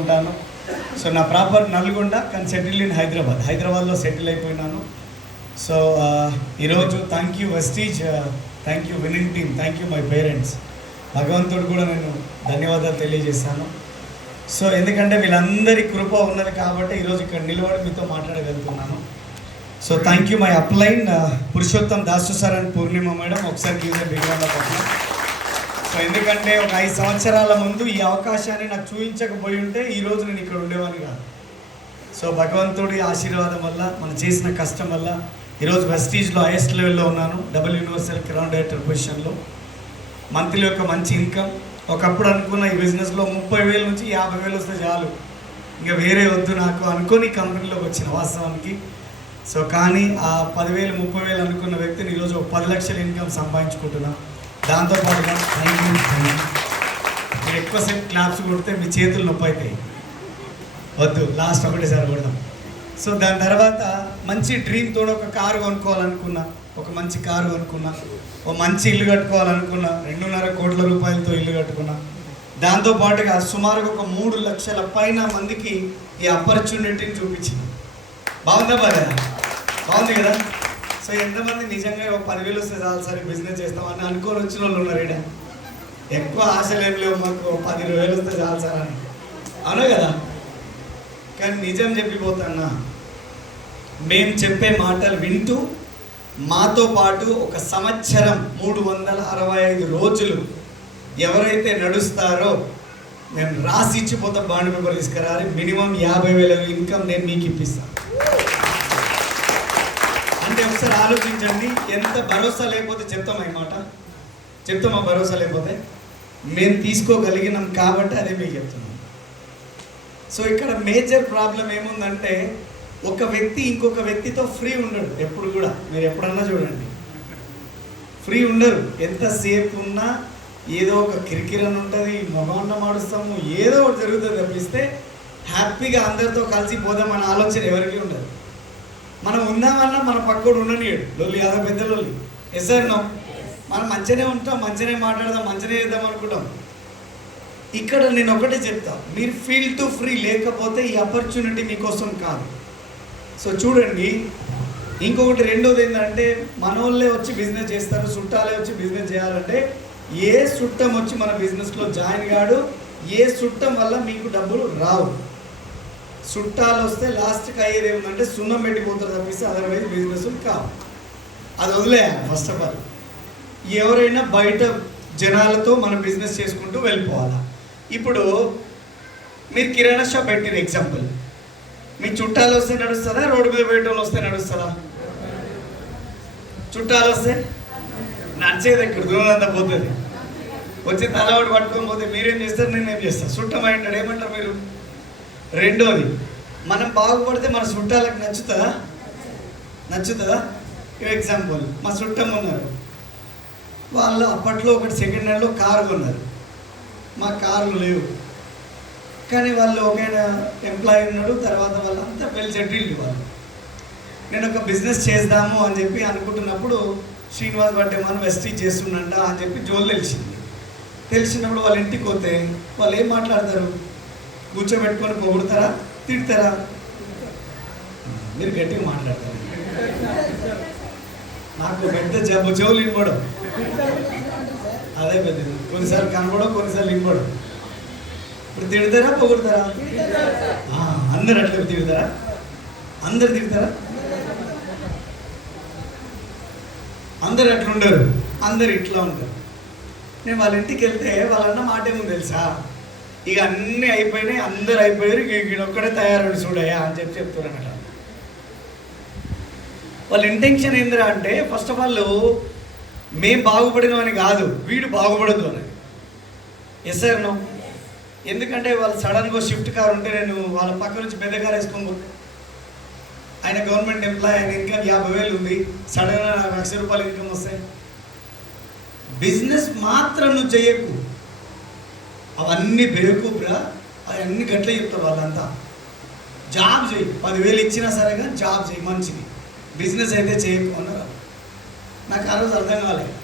ఉంటాను. సో నా ప్రాపర్ నల్గొండ, కానీ సెటిల్ ఇన్ హైదరాబాద్లో సెటిల్ అయిపోయినాను. సో ఈరోజు thank you Vestige, thank you winning team, thank you my parents. భగవంతుడు కూడా నేను ధన్యవాదాలు తెలియజేశాను. సో ఎందుకంటే వీళ్ళందరి కృప ఉన్నది కాబట్టి ఈరోజు ఇక్కడ నిలబడి మీతో మాట్లాడగలుగుతున్నాను. So thank you my upline Purushottam Dasu sir and Purnima madam. ఒకసారి గీజే బిగ్రౌండ్ పట్ల. సో ఎందుకంటే ఒక 5 సంవత్సరాల ముందు ఈ అవకాశాన్ని నాకు చూపించకపోయి ఉంటే ఈరోజు నేను ఇక్కడ ఉండేవాడిని కాదు. సో భగవంతుడి ఆశీర్వాదం వల్ల, మనం చేసిన కష్టం వల్ల ఈరోజు వెస్టీజ్లో హైయెస్ట్ లెవెల్లో ఉన్నాను. డబుల్ యూనివర్సల్ క్రౌన్ డైరెక్టర్ పొజిషన్లో. మంత్లీ ఒక మంచి ఇన్కమ్. ఒకప్పుడు అనుకున్న ఈ బిజినెస్లో 30,000 నుంచి 50,000 వస్తే చాలు, ఇంకా వేరే వద్దు నాకు అనుకొని కంపెనీలోకి వచ్చిన వాస్తవానికి. సో కానీ ఆ 10,000 30,000 అనుకున్న వ్యక్తిని ఈరోజు ఒక 10 లక్షల ఇన్కమ్ సంపాదించుకుంటున్నా. దాంతోపాటుగా మీరు ఎక్కువసేపు క్లాప్స్ కొడితే మీ చేతులు నొప్పి అవుతాయి, వద్దు, లాస్ట్ ఒకటేసారి కొడదాం. సో దాని తర్వాత మంచి డ్రీమ్తో ఒక కారు కొనుక్కోవాలనుకున్నా, ఒక మంచి కారు కొనుక్కున్నా. ఒక మంచి ఇల్లు కట్టుకోవాలనుకున్నా, 2.5 కోట్ల రూపాయలతో ఇల్లు కట్టుకున్నా. దాంతోపాటుగా సుమారుగా ఒక 3 లక్షల పైన మందికి ఈ ఆపర్చునిటీని చూపించింది. బాగుందా బాగుంది కదా. సో ఎంతమంది నిజంగా ఒక 10,000 వస్తే చాలు సరే బిజినెస్ చేస్తామని అనుకోని వచ్చిన వాళ్ళు ఉన్నారు ఇక్కడ. ఎక్కువ ఆశలు ఏం లేవు, మాకు 10,000 వస్తే చాలు సార్ అని, అవునా కదా. కానీ నిజం చెప్పిపోతాన్నా, మేము చెప్పే మాటలు వింటూ మాతో పాటు ఒక సంవత్సరం 365 రోజులు ఎవరైతే నడుస్తారో మేము రాసి ఇచ్చిపోతాం. బాండ్ పేపర్ తీసుకురాలి, మినిమం 50,000 ఇన్కమ్ నేను మీకు ఇప్పిస్తాను. అంటే ఒకసారి ఆలోచించండి, ఎంత భరోసా లేకపోతే చెప్తామా ఈ మాట, చెప్తామా భరోసా లేకపోతే. మేము తీసుకోగలిగినాం కాబట్టి అదే మీకు చెప్తున్నాం. సో ఇక్కడ మేజర్ ప్రాబ్లం ఏముందంటే, ఒక వ్యక్తి ఇంకొక వ్యక్తితో ఫ్రీ ఉండడు ఎప్పుడు కూడా. మీరు ఎప్పుడన్నా చూడండి, ఫ్రీ ఉండరు. ఎంతసేపు ఉన్నా ఏదో ఒక కిరికిరని ఉంటుంది, మొగన్న మాడుస్తాము, ఏదో ఒకటి జరుగుతుంది తప్పిస్తే హ్యాపీగా అందరితో కలిసి పోదామన్న ఆలోచన ఎవరికి ఉండదు. మనం ఉందామన్నా మన పక్కడు ఉండనియడు, లొల్లి అదో పెద్ద లొల్లి. ఎస్ సార్ నో, మనం మంచిగానే ఉంటాం, మంచిగానే మాట్లాడదాం, మంచిగానే చేద్దాం అనుకుంటాం. ఇక్కడ నేను ఒకటే చెప్తా, మీరు ఫీల్ టు ఫ్రీ లేకపోతే ఈ ఆపర్చునిటీ మీకోసం కాదు. సో చూడండి, ఇంకొకటి రెండోది ఏంటంటే, మనోళ్ళే వచ్చి బిజినెస్ చేస్తారు, చుట్టాలే వచ్చి బిజినెస్ చేయాలంటే ఏ చుట్టం వచ్చి మన బిజినెస్లో జాయిన్ కాడు, ఏ చుట్టం వల్ల మీకు డబ్బులు రావు. చుట్టాలు వస్తే లాస్ట్కి అయ్యేది ఏమిటంటే సున్నం పెట్టిపోతారు తప్పిస్తే అదర్వైజ్ బిజినెస్ కావు. అది వదిలేయాలి ఫస్ట్ ఆఫ్ ఆల్. ఎవరైనా బయట జనాలతో మనం బిజినెస్ చేసుకుంటూ వెళ్ళిపోవాలి. ఇప్పుడు మీరు కిరాణా షాప్ పెట్టిన ఎగ్జాంపుల్, మీ చుట్టాలు వస్తే నడుస్తుందా, రోడ్డు మీద పోయేటోళ్ళు వస్తే నడుస్తుందా? చుట్టాలు వస్తే నడిచేది ఎక్కడ దూరంతా పోతుంది, వచ్చి తలవాడు పట్టుకొని పోతే మీరేం చేస్తారు, నేనేం చేస్తాను, చుట్టం అంటాడు, ఏమంటారు మీరు? రెండోది, మనం బాగుపడితే మన చుట్టాలకు నచ్చుతుందా? ఎగ్జాంపుల్, మా చుట్టం ఉన్నారు, వాళ్ళు అప్పట్లో ఒకటి సెకండ్ హ్యాండ్లో కారు కొన్నారు, మా కార్లు లేవు. కానీ వాళ్ళు ఒక ఎంప్లాయీ ఉన్నాడు, తర్వాత వాళ్ళంతా వెల్ సెటిల్డ్ వాళ్ళు. నేను ఒక బిజినెస్ చేద్దాము అని చెప్పి అనుకుంటున్నప్పుడు శ్రీనివాస్ బట్టే మనం వెస్టీజ్ చేస్తుండంట అని చెప్పి జోలు తెలిసినప్పుడు వాళ్ళ ఇంటికి పోతే వాళ్ళు ఏం మాట్లాడతారు? కూర్చోబెట్టుకొని పొగుడతారా, తిడతారా? మీరు గట్టిగా మాట్లాడతారు. నాకు పెద్ద చెవులు వినపడం, అదే పెద్దది. కొన్నిసార్లు కనపడం, కొన్నిసార్లు వినపడం. ఇప్పుడు తిడతారా, పొగుడతారా? అందరు అట్లా తిడతారా? అందరు తిడతారా? అందరు అట్లా ఉండరు, అందరు ఇట్లా ఉంటారు. నేను వాళ్ళ ఇంటికి వెళ్తే వాళ్ళన్న మాట ఏముంది తెలుసా? ఇక అన్నీ అయిపోయినాయి, అందరు అయిపోయారు, ఇక ఒక్కడే తయారు చూడయా అని చెప్తున్నారు అట్లా. వాళ్ళ ఇంటెన్షన్ ఏందిరా అంటే, ఫస్ట్ ఆఫ్ ఆల్ మేము బాగుపడినాం అని కాదు, వీడు బాగుపడద్దు అని. Yes sir no. ఎందుకంటే వాళ్ళు సడన్గా షిఫ్ట్ కార్ ఉంటే నేను వాళ్ళ పక్క నుంచి పెద్ద కార్ వేసుకొని పోతే, ఆయన గవర్నమెంట్ ఎంప్లాయీ, ఆయన ఇన్కమ్ 50,000 ఉంది, సడన్గా 1,00,000 రూపాయలు ఇన్కమ్ వస్తాయి. బిజినెస్ మాత్రం నువ్వు చేయకు, అవన్నీ బేవకూపురా, అవన్నీ గట్లే చెప్తారు వాళ్ళంతా. జాబ్ చేయి, 10,000 ఇచ్చినా సరే కానీ జాబ్ చేయి, మంచిది. బిజినెస్ అయితే చేయకు అన్నారు. నాకు ఆ రోజు అర్థం కాలేదు,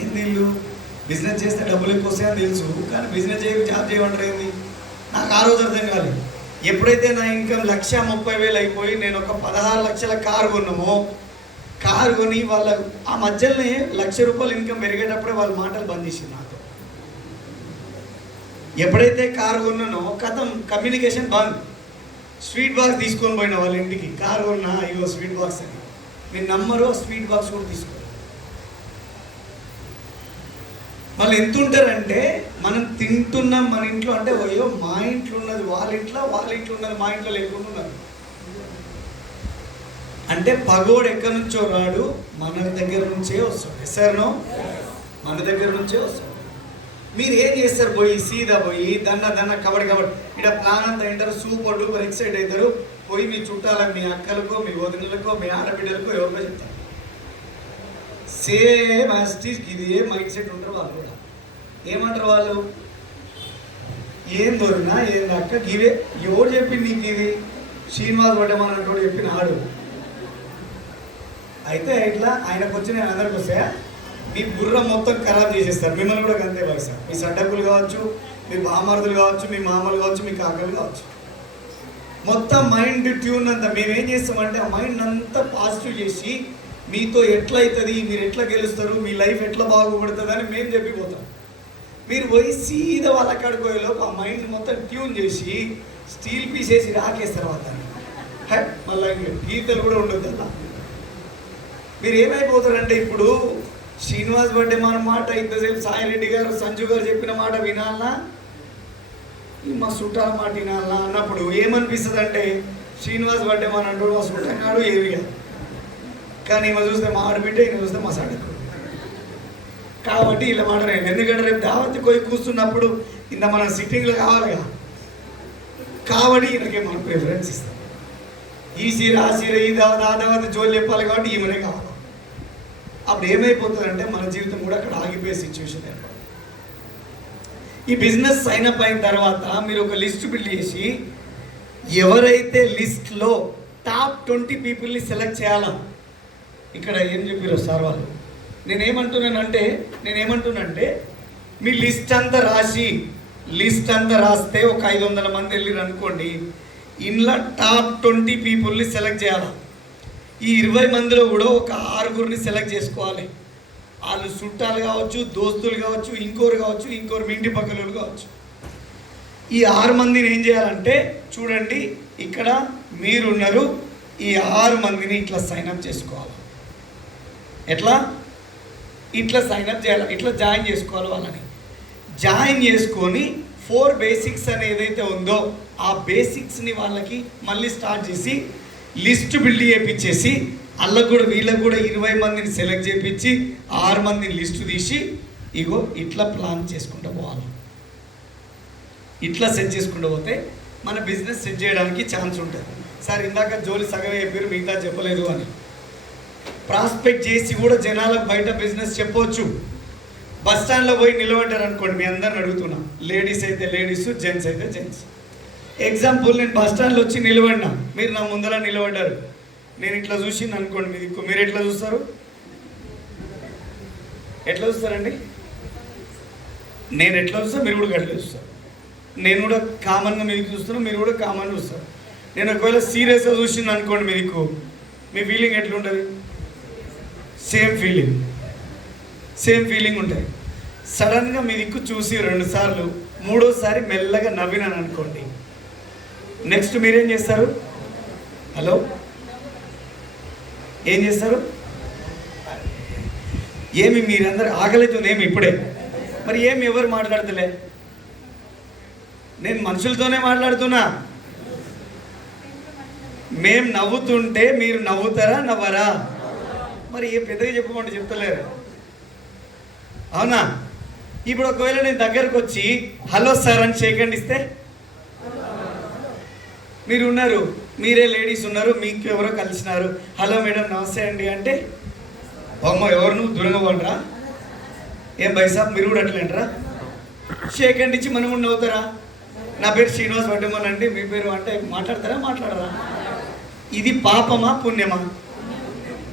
ఏంది వీళ్ళు బిజినెస్ చేస్తే డబ్బులు ఎక్కువ వస్తాయని తెలుసు, కానీ బిజినెస్ చేయకు జాబ్ చేయమంటారు ఏంది? నాకు ఆ రోజు అర్థం కాలేదు. ఎప్పుడైతే నా ఇన్కమ్ 1,30,000 అయిపోయి నేను ఒక 16 లక్షల కారు కొన్నామో, కారు కొని వాళ్ళ ఆ మధ్యలోనే ₹1,00,000 ఇన్కమ్ పెరిగేటప్పుడే వాళ్ళ మాటలు బంద్ చేసింది నాతో. ఎప్పుడైతే కారు కొన్నానో కథం కమ్యూనికేషన్ బంద్. స్వీట్ బాక్స్ తీసుకొని పోయిన వాళ్ళ ఇంటికి, కారు కొన్నా ఇగో స్వీట్ బాక్స్ అని. మీరు నమ్మరు, స్వీట్ బాక్స్ కూడా తీసుకో. వాళ్ళు ఎంత ఉంటారంటే మనం తింటున్నాం మన ఇంట్లో అంటే అయ్యో మా ఇంట్లో ఉన్నది వాళ్ళ ఇంట్లో, వాళ్ళ ఇంట్లో ఉన్నది మా ఇంట్లో లేకుండా ఉన్నారు. అంటే పగోడు ఎక్కడి నుంచో రాడు, మన దగ్గర నుంచే వస్తాడు. ఎస్ఆర్నో, మన దగ్గర నుంచే వస్తాడు. మీరు ఏం చేస్తారు? పోయి సీదా పోయి దన్న కబడి ఇక్కడ ప్లాన్ అంతా వింటారు, సూపర్ డూపర్ ఎక్సైట్ అవుతారు. పోయి మీ చుట్టాలకు, మీ అక్కలకో, మీ వదినలకో, మీ ఆడబిడ్డలకో ఎవరికో చెప్తారు. సేమ్ యాస్టీస్ ఇది ఏ మైండ్ సెట్ ఉంటారు వాళ్ళు కూడా. ఏమంటారు వాళ్ళు? ఏం దొరికినా ఏం అక్క ఇవే ఎవరు చెప్పింది నీకు ఇది? శ్రీనివాస్ వడ్డమన్నట్టు చెప్పిన ఆడు. అయితే ఇట్లా ఆయనకు వచ్చి నేను అందరికి వస్తే మీ బుర్ర మొత్తం ఖరాబ్ చేసేస్తారు. మిమ్మల్ని కూడా అంతే వయసు. మీ సడ్డకులు కావచ్చు, మీ బామరుదులు కావచ్చు, మీ మామలు కావచ్చు, మీ కాకలు కావచ్చు. మొత్తం మైండ్ ట్యూన్ అంతా మేమేం చేస్తామంటే ఆ మైండ్ అంతా పాజిటివ్ చేసి మీతో ఎట్లా అవుతుంది, మీరు ఎట్లా గెలుస్తారు, మీ లైఫ్ ఎట్లా బాగుపడుతుంది అని మేము చెప్పిపోతాం. మీరు పోయి సీదా వాళ్ళ అక్కడికి పోయేలోపు ఆ మైండ్ మొత్తం ట్యూన్ చేసి స్టీల్ పీస్ వేసి రాకేస్తారు వాళ్ళని. మళ్ళీ గీతలు కూడా ఉండదు అలా. మీరు ఏమైపోతారంటే ఇప్పుడు శ్రీనివాస్ బర్త్డే మన మాట ఇంతసేపు సాయిరెడ్డి గారు, సంజు గారు చెప్పిన మాట వినాలనా, మా చుట్టాల మాట వినాలనా అన్నప్పుడు ఏమనిపిస్తుంది అంటే శ్రీనివాస్ బర్త్డే మన అంటాడు, మా చుట్టన్నాడు ఏవిగా. కానీ ఈమె చూస్తే మా ఆడబిడ్డ, ఈయన చూస్తే మా సడకు. కాబట్టి ఇలా మాట నేను ఎందుకంటే రేపు దావతి పోయి కూర్చున్నప్పుడు ఇంత మన సిట్టింగ్లో కావాలిగా. కాబట్టి ఈయనకే మనం ప్రిఫరెన్స్ ఇస్తాం. ఈ సీర ఆ సీర ఈ దావత ఆ దావత జోలు చెప్పాలి కాబట్టి ఈమెనే కావాలి. అప్పుడు ఏమైపోతుందంటే మన జీవితం కూడా అక్కడ ఆగిపోయే సిచ్యువేషన్ ఏర్పడుతుంది. ఈ బిజినెస్ సైన్ అప్ అయిన తర్వాత మీరు ఒక లిస్ట్ బిల్డ్ చేసి ఎవరైతే లిస్ట్లో టాప్ 20 పీపుల్ని సెలెక్ట్ చేయాలా. ఇక్కడ ఏం చెప్పారు సార్ వాళ్ళు, నేనేమంటున్నానంటే మీ లిస్ట్ అంతా రాస్తే ఒక 500 మంది వెళ్ళిరు అనుకోండి, ఇంట్లో టాప్ 20 పీపుల్ని సెలెక్ట్ చేయాలి. ఈ 20 మందిలో కూడా ఒక 6గురిని సెలెక్ట్ చేసుకోవాలి. వాళ్ళు చుట్టాలు కావచ్చు, దోస్తులు కావచ్చు, ఇంకోరు మీ ఇంటి పక్కన కావచ్చు. ఈ 6 మందిని ఏం చేయాలంటే చూడండి, ఇక్కడ మీరున్నారు, ఈ 6 మందిని ఇట్లా సైన్అప్ చేసుకోవాలి. ఎట్లా? ఇట్లా సైన్అప్ చేయాలి, ఇట్లా జాయిన్ చేసుకోవాలి. వాళ్ళని జాయిన్ చేసుకొని 4 బేసిక్స్ అని ఏదైతే ఉందో ఆ బేసిక్స్ని వాళ్ళకి మళ్ళీ స్టార్ట్ చేసి లిస్ట్ బిల్డ్ చేయించేసి వాళ్ళకు కూడా వీళ్ళకు కూడా 20 మందిని సెలెక్ట్ చేయించి 6 మందిని లిస్టు తీసి ఇగో ఇట్లా ప్లాన్ చేసుకుంటూ పోవాలి. ఇట్లా సెట్ చేసుకుంటూ పోతే మన బిజినెస్ సెట్ చేయడానికి ఛాన్స్ ఉంటుంది. సార్ ఇందాక జోలి సగం చెప్పారు, మిగతా చెప్పలేదు అని. ప్రాస్పెక్ట్ చేసి కూడా జనాలకు బయట బిజినెస్ చెప్పవచ్చు. బస్ స్టాండ్లో పోయి నిలబడ్డారు అనుకోండి, మీ అందరిని అడుగుతున్నా, లేడీస్ అయితే లేడీస్, జెంట్స్ అయితే జెంట్స్. ఎగ్జాంపుల్ నేను బస్ స్టాండ్లో వచ్చి నిలబడినా, మీరు నా ముందర నిలబడ్డారు, నేను ఇట్లా చూసింది అనుకోండి, మీరు ఎట్లా చూస్తారు? ఎట్లా చూస్తారండి? నేను ఎట్లా చూస్తా, మీరు కూడా అట్లా చూస్తారు. నేను కూడా కామన్గా మీకు చూస్తున్నాను, మీరు కూడా కామన్గా చూస్తారు. నేను ఒకవేళ సీరియస్గా చూసింది అనుకోండి, మీ ఫీలింగ్ ఎట్లుంటుంది? సేమ్ ఫీలింగ్ ఉంటుంది. సడన్గా మీ దిక్కు చూసి 2 సార్లు, 3వసారి మెల్లగా నవ్వినాను అనుకోండి, నెక్స్ట్ మీరేం చేస్తారు? హలో, ఏం చేస్తారు? ఏమి మీరందరూ ఆకలితుంది ఏమి ఇప్పుడే? మరి ఏమి ఎవరు మాట్లాడతలే? నేను మనుషులతోనే మాట్లాడుతున్నా. మేము నవ్వుతుంటే మీరు నవ్వుతారా నవ్వరా? మరి ఏ పెద్దగా చెప్పమంటే చెప్తలేరు, అవునా? ఇప్పుడు ఒకవేళ నేను దగ్గరకు వచ్చి హలో సార్ అని షేక్ హ్యాండ్ ఇస్తే, మీరు ఉన్నారు, మీరే లేడీస్ ఉన్నారు, మీకు ఎవరో కలిసినారు, హలో మేడం నమస్తే అండి అంటే, అమ్మ ఎవరు నువ్వు దూరంగా పోండిరా, ఏం బైసాబ్ మీరు కూడా అట్లేంటరా? షేక్ హ్యాండ్ ఇచ్చి మనం కూడా నవ్వుతారా? నా పేరు శ్రీనివాస్ వడ్డమన్ అండి, మీ పేరు అంటే మాట్లాడతారా మాట్లాడరా? ఇది పాపమా పుణ్యమా?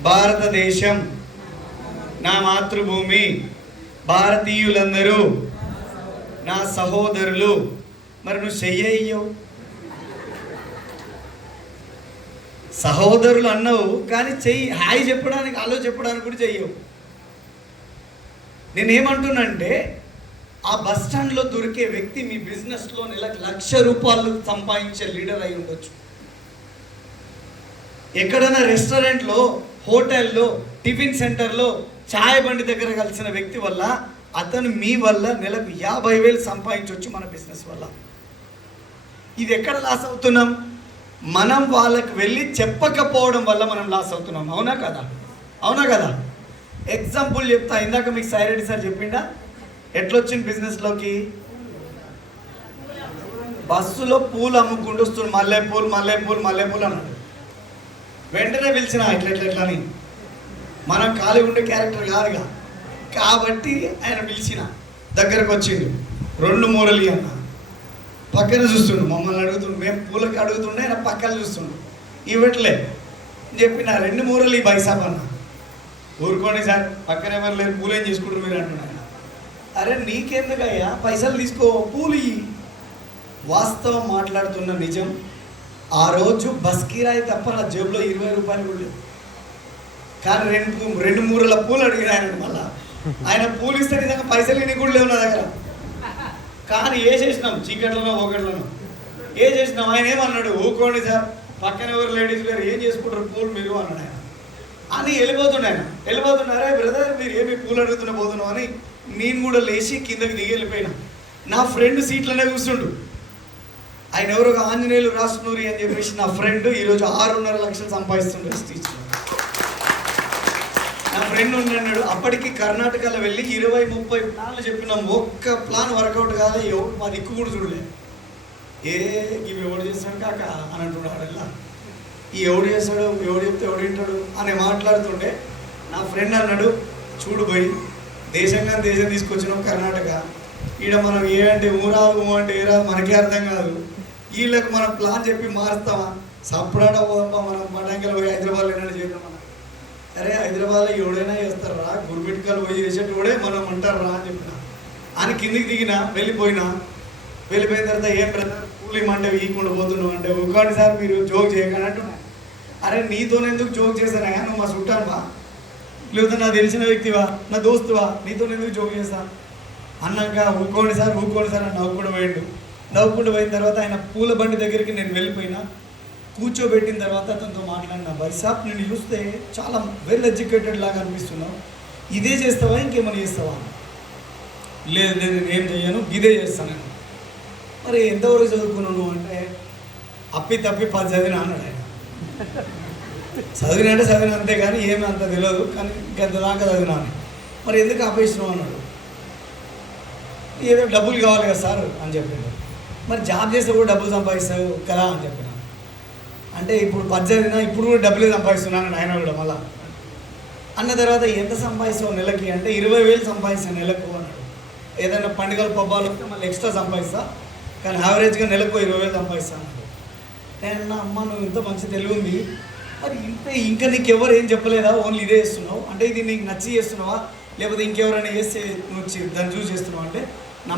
భారతదేశం నా మాతృభూమి, భారతీయులందరూ నా సహోదరులు, మరి నువ్వు చెయ్యవు. సహోదరులు అన్నావు కానీ చెయ్యి, హాయ్ చెప్పడానికి, హలో చెప్పడానికి కూడా చెయ్యవు. నేనేమంటున్నానంటే ఆ బస్ స్టాండ్లో దొరికే వ్యక్తి మీ బిజినెస్లో నెలకు ₹1,00,000 సంపాదించే లీడర్ అయి ఉండొచ్చు. ఎక్కడైనా రెస్టారెంట్లో, హోటల్లో, టిఫిన్ సెంటర్లో, ఛాయ్ బండి దగ్గర కలిసిన వ్యక్తి వల్ల అతను మీ వల్ల నెలకు 50,000 సంపాదించవచ్చు మన బిజినెస్ వల్ల. ఇది ఎక్కడ లాస్ అవుతున్నాం? మనం వాళ్ళకి వెళ్ళి చెప్పకపోవడం వల్ల మనం లాస్ అవుతున్నాం. అవునా కదా? అవునా కదా? ఎగ్జాంపుల్ చెప్తా. ఇందాక మీకు సాయిరెడ్డి సార్ చెప్పిండా ఎట్లొచ్చింది బిజినెస్లోకి? బస్సులో పూలు అమ్ముకుంటూ వస్తుంది, మల్లెపూలు మల్లెపూలు మల్లెపూలు అన్నాడు. వెంటనే పిలిచిన ఇట్లా అని. మనం ఖాళీ ఉండే క్యారెక్టర్ కాదుగా కాబట్టి ఆయన పిలిచిన దగ్గరకు వచ్చిండు. 2 మూరలు అన్న పక్కన చూస్తుండు, మమ్మల్ని అడుగుతుండు, మేము పూలకి అడుగుతుండే ఆయన పక్కన చూస్తుండు. ఇవ్వట్లే చెప్పిన 2 మూరలు బైసాబ్ అన్న. ఊరుకోండి సార్, పక్కన ఎవరు లేరు, పూలేం చేసుకుంటారు మీరు అంటున్నాను. అరే నీకెందుకయ్యా, పైసలు తీసుకో, పూలు ఇయ్యి. వాస్తవం మాట్లాడుతున్న నిజం. ఆ రోజు బస్ కిరాయి తప్ప నా జేబులో ₹20 కూడా లేదు. కానీ 2 మూరల పూలు అడిగిన ఆయన. మళ్ళా ఆయన పూలు ఇస్తే నిజంగా పైసలు ఇన్ని కూడా లేవు నా దగ్గర. కానీ ఏ చేసినాం, చీకట్లోనో ఒకట్లోనో ఏ చేసినాం. ఆయన ఏమన్నాడు, ఊకోండి సార్, పక్కన ఎవరు లేడీస్ లేరు, ఏం చేసుకుంటారు పూలు మీరు అన్నాడు ఆయన. అని వెళ్ళిపోతుండే ఆయన. వెళ్ళిపోతున్నారే బ్రదర్ మీరు ఏమి పూలు అడుగుతున్నా పోతున్నావు అని నేను కూడా లేచి కిందకి దిగి వెళ్ళిపోయినా. నా ఫ్రెండ్ సీట్లోనే కూర్చుండు. ఆయన ఎవరు, ఆంజనేయులు రాసునూరి అని చెప్పేసి నా ఫ్రెండ్ ఈరోజు 6.5 లక్షలు సంపాదిస్తుండే స్టీచ్లో. నా ఫ్రెండ్ ఉన్నాడు. అప్పటికి కర్ణాటకలో వెళ్ళి 20-30 ప్లాన్లు చెప్పినాం. ఒక్క ప్లాన్ వర్కౌట్ కాదు. మా దిక్కు కూడా చూడలే. ఇవి ఎవడు చేస్తాడు కాక అని అంటున్నాడు. ఇలా ఈ ఎవడు చేస్తాడు, ఎవడు చెప్తే ఎవడు వింటాడు అని మాట్లాడుతుంటే నా ఫ్రెండ్ అన్నాడు, చూడు పోయి దేశంగా దేశం తీసుకొచ్చినాం కర్ణాటక. ఈడ మనం ఏ అంటే ఊరాదు, అంటే ఏ రాదు మనకే అర్థం కాదు. వీళ్ళకి మనం ప్లాన్ చెప్పి మారుస్తామా? సపరేట్ పోదామా? మనం పటాంకలు పోయి హైదరాబాద్లో ఏమైనా చేద్దాం. మనం అరే హైదరాబాద్లో ఎవడైనా చేస్తారా, గుర్బిట్కాలు పోయి చేసేటోడే మనం అంటారా అని చెప్పిన. అని కిందికి దిగిన, వెళ్ళిపోయిన తర్వాత ఏం బ్రదర్ పూలు ఇమ్మంటే ఈకుండా పోతున్నావు అంటే, ఒక్కటి సార్ మీరు జోక్ చేయకండి అంటున్నా. అరే నీతోనెందుకు జోక్ చేశానా, నువ్వు మా చుట్టానువా, లేకపోతే నా తెలిసిన వ్యక్తివా, నా దోస్తువా, నీతోనెందుకు జోక్ చేస్తా అన్నాక ఊకోండి సార్ అని నవ్వుకుండా పోయిండు. నవ్వుకుంటూ పోయిన తర్వాత ఆయన పూల బండి దగ్గరికి నేను వెళ్ళిపోయినా. కూర్చోబెట్టిన తర్వాత అతనితో మాట్లాడినా, బైసాబ్ నేను చూస్తే చాలా వెల్ ఎడ్యుకేటెడ్ లాగా అనిపిస్తున్నావు, ఇదే చేస్తావా ఇంకేమైనా చేస్తావా? లేదు నేను ఏం చెయ్యను, ఇదే చేస్తాను. మరి ఎంతవరకు చదువుకున్నాను అంటే, అప్పి తప్పి 10 చదివినా అన్నాడు ఆయన. చదివినా అంటే చదివిన అంతే కానీ ఏమి అంత తెలియదు, కానీ గంత దాకా చదివినా అని. మరి ఎందుకు ఆపేసినావు అన్నాడు. ఏదో డబ్బులు కావాలి కదా సార్ అని చెప్పాడు. మరి జాబ్ చేస్తే కూడా డబ్బులు సంపాదిస్తావు కదా అని చెప్పిన. అంటే ఇప్పుడు 10 చదివినా ఇప్పుడు కూడా డబ్బులే సంపాదిస్తున్నాను ఆయన కూడా. మళ్ళా అన్న తర్వాత ఎంత సంపాదిస్తావు నెలకి అంటే 20,000 సంపాదిస్తాను నెలకు అన్నాడు. ఏదైనా పండుగలు పబ్బాలు వస్తే మళ్ళీ ఎక్స్ట్రా సంపాదిస్తా, కానీ యావరేజ్గా నెలకు 20,000 సంపాదిస్తాను అన్నాడు. నేను అమ్మ నువ్వు ఇంత మంచి తెలివి ఉంది, మరి ఇంకా నీకు ఎవరు ఏం చెప్పలేదా, ఓన్లీ ఇదే చేస్తున్నావు అంటే, ఇది నీకు నచ్చి చేస్తున్నావా లేకపోతే ఇంకెవరైనా చేస్తే నువ్వు దాన్ని చూసి చేస్తున్నావు అంటే,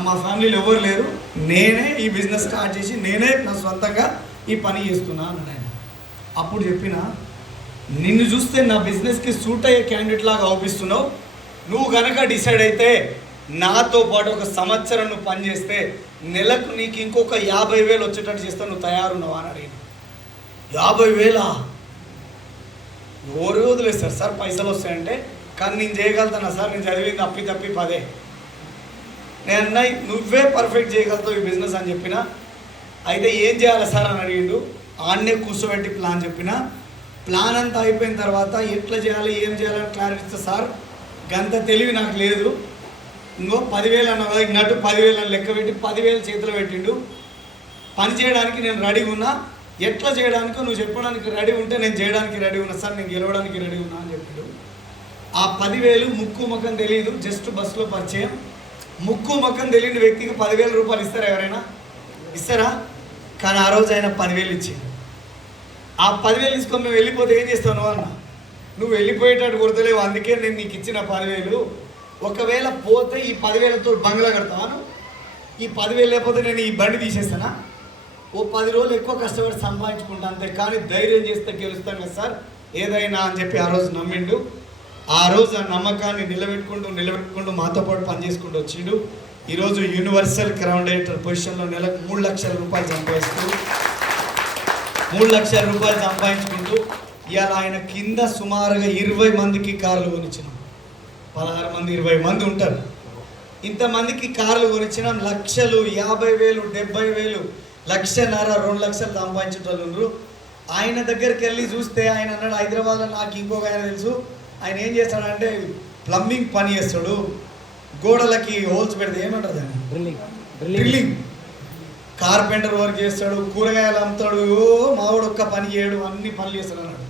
మా ఫ్యామిలీలో ఎవరు లేరు, నేనే ఈ బిజినెస్ స్టార్ట్ చేసి నేనే నా సొంతంగా ఈ పని చేస్తున్నా అన్నాడు ఆయన. అప్పుడు చెప్పిన, నిన్ను చూస్తే నా బిజినెస్కి సూట్ అయ్యే క్యాండిడేట్ లాగా అవుపిస్తున్నావు, నువ్వు కనుక డిసైడ్ అయితే నాతో పాటు 1 సంవత్సరం నువ్వు పనిచేస్తే నెలకు నీకు ఇంకొక 50,000 వచ్చేటట్టు చేస్తా, నువ్వు తయారున్నావా అని అడిగిన. 50,000 ఎవరు వదిలేస్తారు సార్ పైసలు వస్తాయంటే, కానీ నేను చేయగలుగుతానా సార్, నేను చదివింది అప్పి తప్పి 10. నేను అన్నా నువ్వే పర్ఫెక్ట్ చేయగలుగుతావు ఈ బిజినెస్ అని చెప్పిన. అయితే ఏం చేయాలి సార్ అని అడిగిండు. ఆన్నే కూర్చోబెట్టి ప్లాన్ చెప్పిన. ప్లాన్ అంతా అయిపోయిన తర్వాత ఎట్లా చేయాలి ఏం చేయాలని క్లారిటీ ఇస్తా సార్, గంత తెలివి నాకు లేదు, ఇంకో 10,000 అన్న ఇన్నట్టు 10,000 అని లెక్క పెట్టి 10,000 చేతిలో పెట్టిండు. పని చేయడానికి నేను రెడీ ఉన్నా, ఎట్లా చేయడానికో నువ్వు చెప్పడానికి రెడీ ఉంటే నేను చేయడానికి రెడీ ఉన్నా సార్, నేను గెలవడానికి రెడీ ఉన్నా అని చెప్పిండు. ఆ 10,000 ముక్కు ముఖం తెలియదు, జస్ట్ బస్సులో పరిచయం. ముక్కు ముఖం తెలియని వ్యక్తికి 10,000 రూపాయలు ఇస్తారా ఎవరైనా? ఇస్తారా? కానీ ఆ రోజు ఆయన 10,000 ఇచ్చింది. ఆ 10,000 తీసుకొని మేము వెళ్ళిపోతే ఏం చేస్తావు నువ్వు అన్న? నువ్వు వెళ్ళిపోయేటట్టు గుర్తులేవు, అందుకే నేను నీకు ఇచ్చిన 10,000. ఒకవేళ పోతే ఈ 10,000తో బంగ్లా కడతావా? ఈ 10,000 లేకపోతే నేను ఈ బండి తీసేస్తానా? ఓ 10 రోజులు ఎక్కువ కష్టపడి సంపాదించుకుంటా అంతే, కానీ ధైర్యం చేస్తే గెలుస్తాం కదా సార్ ఏదైనా అని చెప్పి ఆ రోజు నమ్మిండు. ఆ రోజు ఆ నమ్మకాన్ని నిలబెట్టుకుంటూ మాతో పాటు పనిచేసుకుంటూ వచ్చిండు. ఈరోజు యూనివర్సల్ క్రౌన్ డైరెక్టర్ పొజిషన్లో నెలకు 3 లక్షల రూపాయలు సంపాదిస్తూ 3 లక్షల రూపాయలు సంపాదించుకుంటూ ఇవాళ ఆయన కింద సుమారుగా 20 మందికి కార్లు కొనిచ్చినాం. 16 మంది 20 మంది ఉంటారు. ఇంతమందికి కార్లు కొనిచ్చినాం. లక్షలు, 50,000, 70,000, 1,50,000, 2 లక్షలు సంపాదించేటోళ్ళు. ఆయన దగ్గరికి వెళ్ళి చూస్తే ఆయన అన్నాడు, హైదరాబాద్లో నాకు ఇంకొక ఆయన తెలుసు, ఆయన ఏం చేస్తాడంటే ప్లంబింగ్ పని చేస్తాడు, గోడలకి హోల్స్ పెడితే ఏమంటారు దాన్ని డ్రిల్లింగ్, కార్పెంటర్ వర్క్ చేస్తాడు, కూరగాయలు అమ్ముతాడు, మావాడు ఒక్క పని చేయడు, అన్ని పనులు చేస్తాడు అన్నాడు.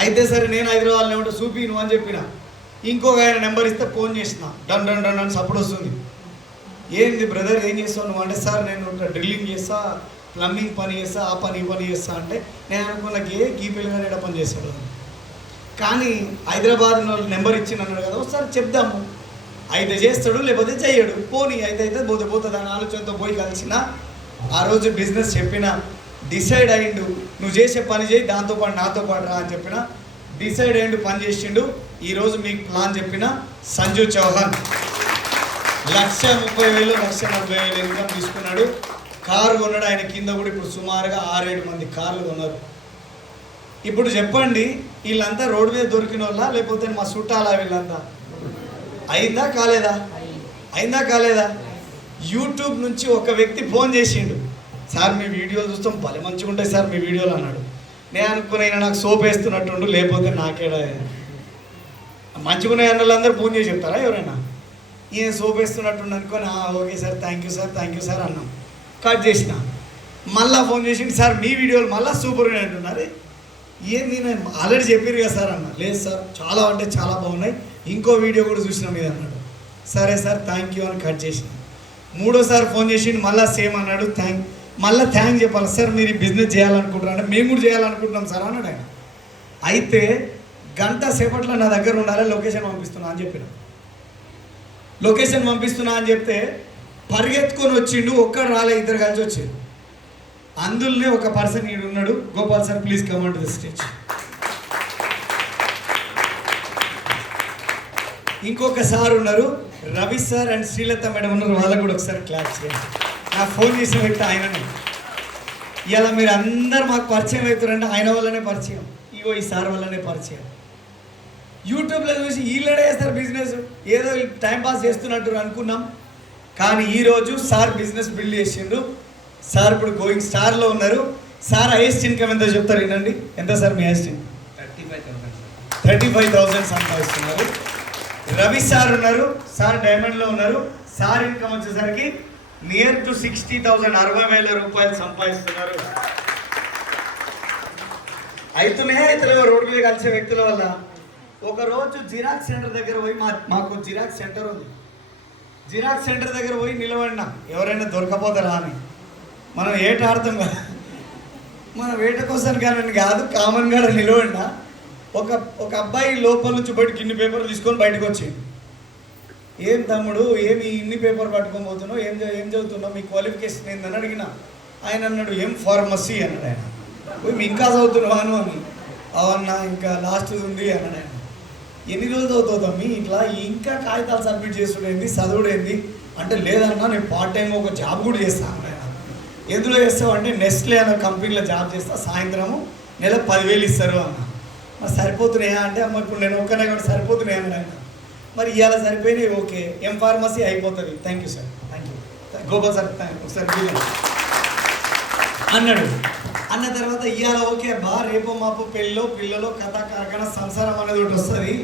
అయితే సరే నేను హైదరాబాద్లో ఉంటే చూపి నువ్వు అని చెప్పిన. ఇంకొక ఆయన నెంబర్ ఇస్తే ఫోన్ చేసిన, డన్ డన్ డన్ అని సపోర్ట్ వస్తుంది. ఏంది బ్రదర్ ఏం చేస్తావు నువ్వు అంటే, సార్ నేను డ్రిల్లింగ్ చేస్తా, ప్లంబింగ్ పని చేస్తా, ఆ పని ఈ పని చేస్తా అంటే నేను అనుకున్నకి ఈ పిల్లగాడు ఎడ పని చేస్తాడు. కానీ హైదరాబాద్ నెంబర్ ఇచ్చింది అన్నాడు కదా, ఒకసారి చెప్దాము, అయితే చేస్తాడు లేకపోతే చెయ్యడు, పోనీ అయితే పోతుంది అని ఆలోచనతో పోయి కలిసిన. ఆ రోజు బిజినెస్ చెప్పిన, డిసైడ్ అయ్యిండు, నువ్వు చేసే పని చేయి, దాంతోపాటు నాతో పాటు రా అని చెప్పిన. డిసైడ్ అయ్యిండు, పని చేసిండు. ఈరోజు మీకు ప్లాన్ చెప్పిన సంజు చౌహాన్ 1,30,000, 1,40,000 ఇన్కమ్ తీసుకున్నాడు. కారు కొన్నాడు. ఆయన కింద కూడా ఇప్పుడు సుమారుగా 6-7 మంది కార్లు కొన్నారు. ఇప్పుడు చెప్పండి, వీళ్ళంతా రోడ్డు మీద దొరికిన వాళ్ళ లేకపోతే మా చుట్టాలా వీళ్ళంతా? అయిందా కాలేదా? అయిందా కాలేదా? యూట్యూబ్ నుంచి ఒక వ్యక్తి ఫోన్ చేసిండు, సార్ మీ వీడియోలు చూస్తాం భలే మంచిగా ఉంటాయి సార్ మీ వీడియోలు అన్నాడు. నేను అనుకున్నా నాకు సోప్ వేస్తున్నట్టుండు, లేకపోతే నాకేడ మంచిగా అన్నోళ్ళందరూ ఫోన్ చేసి చెప్తారా ఎవరైనా? ఈయన సోప్ వేస్తున్నట్టుండు అనుకొని okay sir thank you sir అన్నాం. కట్ చేసిన. మళ్ళీ ఫోన్ చేసిండు, సార్ మీ వీడియోలు మళ్ళీ సూపర్ అంటున్నారు. ఏంది నేను ఆల్రెడీ చెప్పారు కదా సార్ అన్న. లేదు సార్ చాలా అంటే చాలా బాగున్నాయి, ఇంకో వీడియో కూడా చూసిన మీద అన్నాడు. సరే సార్ థ్యాంక్ యూ అని కట్ చేసిన. మూడోసారి ఫోన్ చేసిండు, మళ్ళీ సేమ్ అన్నాడు, మళ్ళీ థ్యాంక్ చెప్పాలి సార్ మీరు ఈ బిజినెస్ చేయాలనుకుంటున్నారు అంటే మేము కూడా చేయాలనుకుంటున్నాం సార్ అన్నాడు ఆయన. అయితే గంట సేపట్లో నా దగ్గర ఉండాలి, లొకేషన్ పంపిస్తున్నా అని చెప్పిన. లొకేషన్ పంపిస్తున్నా అని చెప్తే పరిగెత్తుకొని వచ్చిండు, ఒక్కడు రాలే, ఇద్దరు కలిసి వచ్చారు. అందులోనే ఒక పర్సన్ ఈడు ఉన్నాడు, Gopal sir please come on to the stage. ఇంకొక సార్ ఉన్నారు, Ravi sir and Srilatha madam ఉన్నారు, వాళ్ళకు కూడా ఒకసారి క్లాస్ చేయండి. నాకు ఫోన్ చేసిన వ్యక్తి ఆయననే. ఇలా మీరు అందరు మాకు పరిచయం అవుతారంటే ఆయన వల్లనే పరిచయం, ఇగో ఈ సార్ వల్లనే పరిచయం. యూట్యూబ్లో చూసి వీళ్ళడే చేస్తారు బిజినెస్, ఏదో టైంపాస్ చేస్తున్నట్టు అనుకున్నాం. కానీ ఈరోజు సార్ బిజినెస్ బిల్డ్ చేసిండు. సార్ ఇప్పుడు గోయింగ్ స్టార్లో ఉన్నారు. సార్ హైయెస్ట్ ఇన్కమ్ ఎంతో చెప్తారు వినండి. ఎంత సార్ మీ హైయెస్ట్ ఇన్కమ్? 35,000 సంపాదిస్తున్నారు. రవి సార్ ఉన్నారు, సార్ డైమండ్లో ఉన్నారు. సార్ ఇన్కమ్ వచ్చేసరికి నియర్ టు 60,000, 60,000 రూపాయలు సంపాదిస్తున్నారు. అయితే రోడ్డు మీద కలిసే వ్యక్తుల వల్ల ఒకరోజు జిరాక్స్ సెంటర్ దగ్గర పోయి, మాకు జిరాక్స్ సెంటర్ ఉంది, జిరాక్స్ సెంటర్ దగ్గర పోయి నిలబడినా ఎవరైనా దొరకపోతారా అని. మనం ఏట ఆడతాం కదా, మనం వేట కోసం కానీ కాదు, కామన్గా నిలబడినా ఒక అబ్బాయి లోపల నుంచి బయటకి ఇన్ని పేపర్లు తీసుకొని బయటకు వచ్చింది. ఏం తమ్ముడు ఏమి ఇన్ని పేపర్ పట్టుకొని పోతున్నావు, ఏం చదువుతున్నావు, మీ క్వాలిఫికేషన్ ఏందని అడిగిన. ఆయన అన్నాడు M.Pharmacy అన్నాడు. ఆయన పోయి ఇంకా చదువుతున్నాను అని, అవన్నా ఇంకా లాస్ట్ ఉంది అన్నాడు ఆయన. ఎన్ని రోజులు చదువుతావు మీ ఇట్లా ఇంకా కాగితాలు సబ్మిట్ చేసుడేంది, చదువుడేంది అంటే, లేదన్నా నేను పార్ట్ టైం ఒక జాబ్ కూడా చేస్తాను. ఆయన ఎందులో చేస్తావు అంటే, నెస్ట్లే అనే కంపెనీలో జాబ్ చేస్తా, సాయంత్రము నెల 10,000 ఇస్తారు అన్న. మరి సరిపోతున్నాయా అంటే, అమ్మ ఇప్పుడు నేను ఒక్కనే కాబట్టి సరిపోతున్నాయి అన్నాడు ఆయన. మరి ఇవాళ సరిపోయినాయి, ఓకే M.Pharmacy అయిపోతుంది, thank you sir, thank you Gopal sir, ఒకసారి అన్నాడు. అన్న తర్వాత ఇవాళ ఓకే బా, రేపు మాపు పిల్లలో కథ కార్ఖాన సంసారం అనేది ఒకటి వస్తుంది,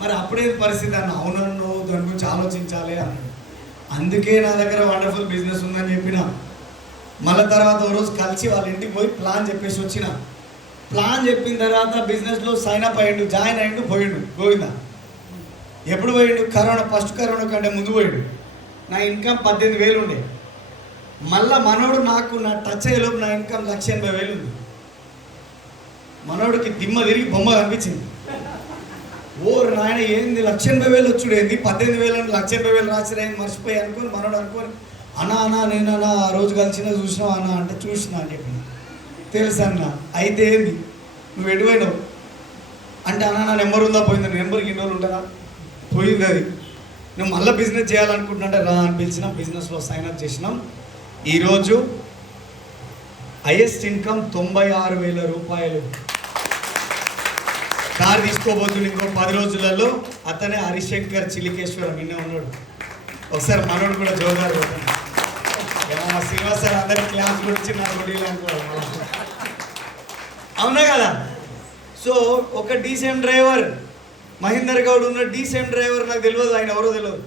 మరి అప్పుడే పరిస్థితి అన్న. అవునన్ను దాని గురించి ఆలోచించాలి అన్నాడు. అందుకే నా దగ్గర వండర్ఫుల్ బిజినెస్ ఉందని చెప్పిన. మళ్ళీ తర్వాత ఓ రోజు కలిసి వాళ్ళ ఇంటికి పోయి ప్లాన్ చెప్పేసి వచ్చిన. ప్లాన్ చెప్పిన తర్వాత బిజినెస్లో సైన్ అప్ అయ్యిండు, జాయిన్ అయ్యిండు, పోయిండు గోవిందా. ఎప్పుడు పోయిండు? ఫస్ట్ కరోనా కంటే ముందు పోయిండు. నా ఇన్కమ్ 18,000 ఉండే. మళ్ళా మనోడు నాకు నా టచ్ అయ్యేలోపు నా ఇన్కమ్ 1,80,000 ఉంది. మనోడికి దిమ్మ తిరిగి బొమ్మ కనిపించింది. ఓరు నాయన ఏంది 1,80,000 వచ్చుడు ఏంది, 18,000 1,80,000 రాసిరైంది మర్చిపోయి అనుకొని మనోడు అనుకొని అన్నా నేనన్నా ఆ రోజు కలిసిన చూసినావు అన్న అంటే చూసినా అని చెప్పిన. తెలుసు అన్న. అయితే ఏంది నువ్వు ఎటువైనావు అంటే అన్న నా నెంబర్ ఉందా పోయిందా. నెంబర్కి ఇన్ని రోజులు ఉంటుందా, పోయింది అది. నువ్వు మళ్ళీ బిజినెస్ చేయాలనుకుంటున్నట్టే రా అని పిలిచినాం. బిజినెస్లో సైన్అప్ చేసినాం. ఈరోజు హైయెస్ట్ ఇన్కమ్ 96,000 రూపాయలు. కార్ తీసుకోబోతుంది ఇంకో 10 రోజులలో. అతనే హరిశంకర్ చిలికేశ్వరం నిన్నే ఉన్నాడు. ఒకసారి మనోడు కూడా జోగారు పోతాను. మా శ్రీనివాస్ సార్ అందరి క్లాస్ గురించి నా రొడీలు అనుకోవాలి. అవునా కదా? సో ఒక డీసెంట్ డ్రైవర్ మహేందర్ గౌడ్ ఉన్న డీసెంట్ డ్రైవర్ నాకు తెలియదు, ఆయన ఎవరో తెలియదు.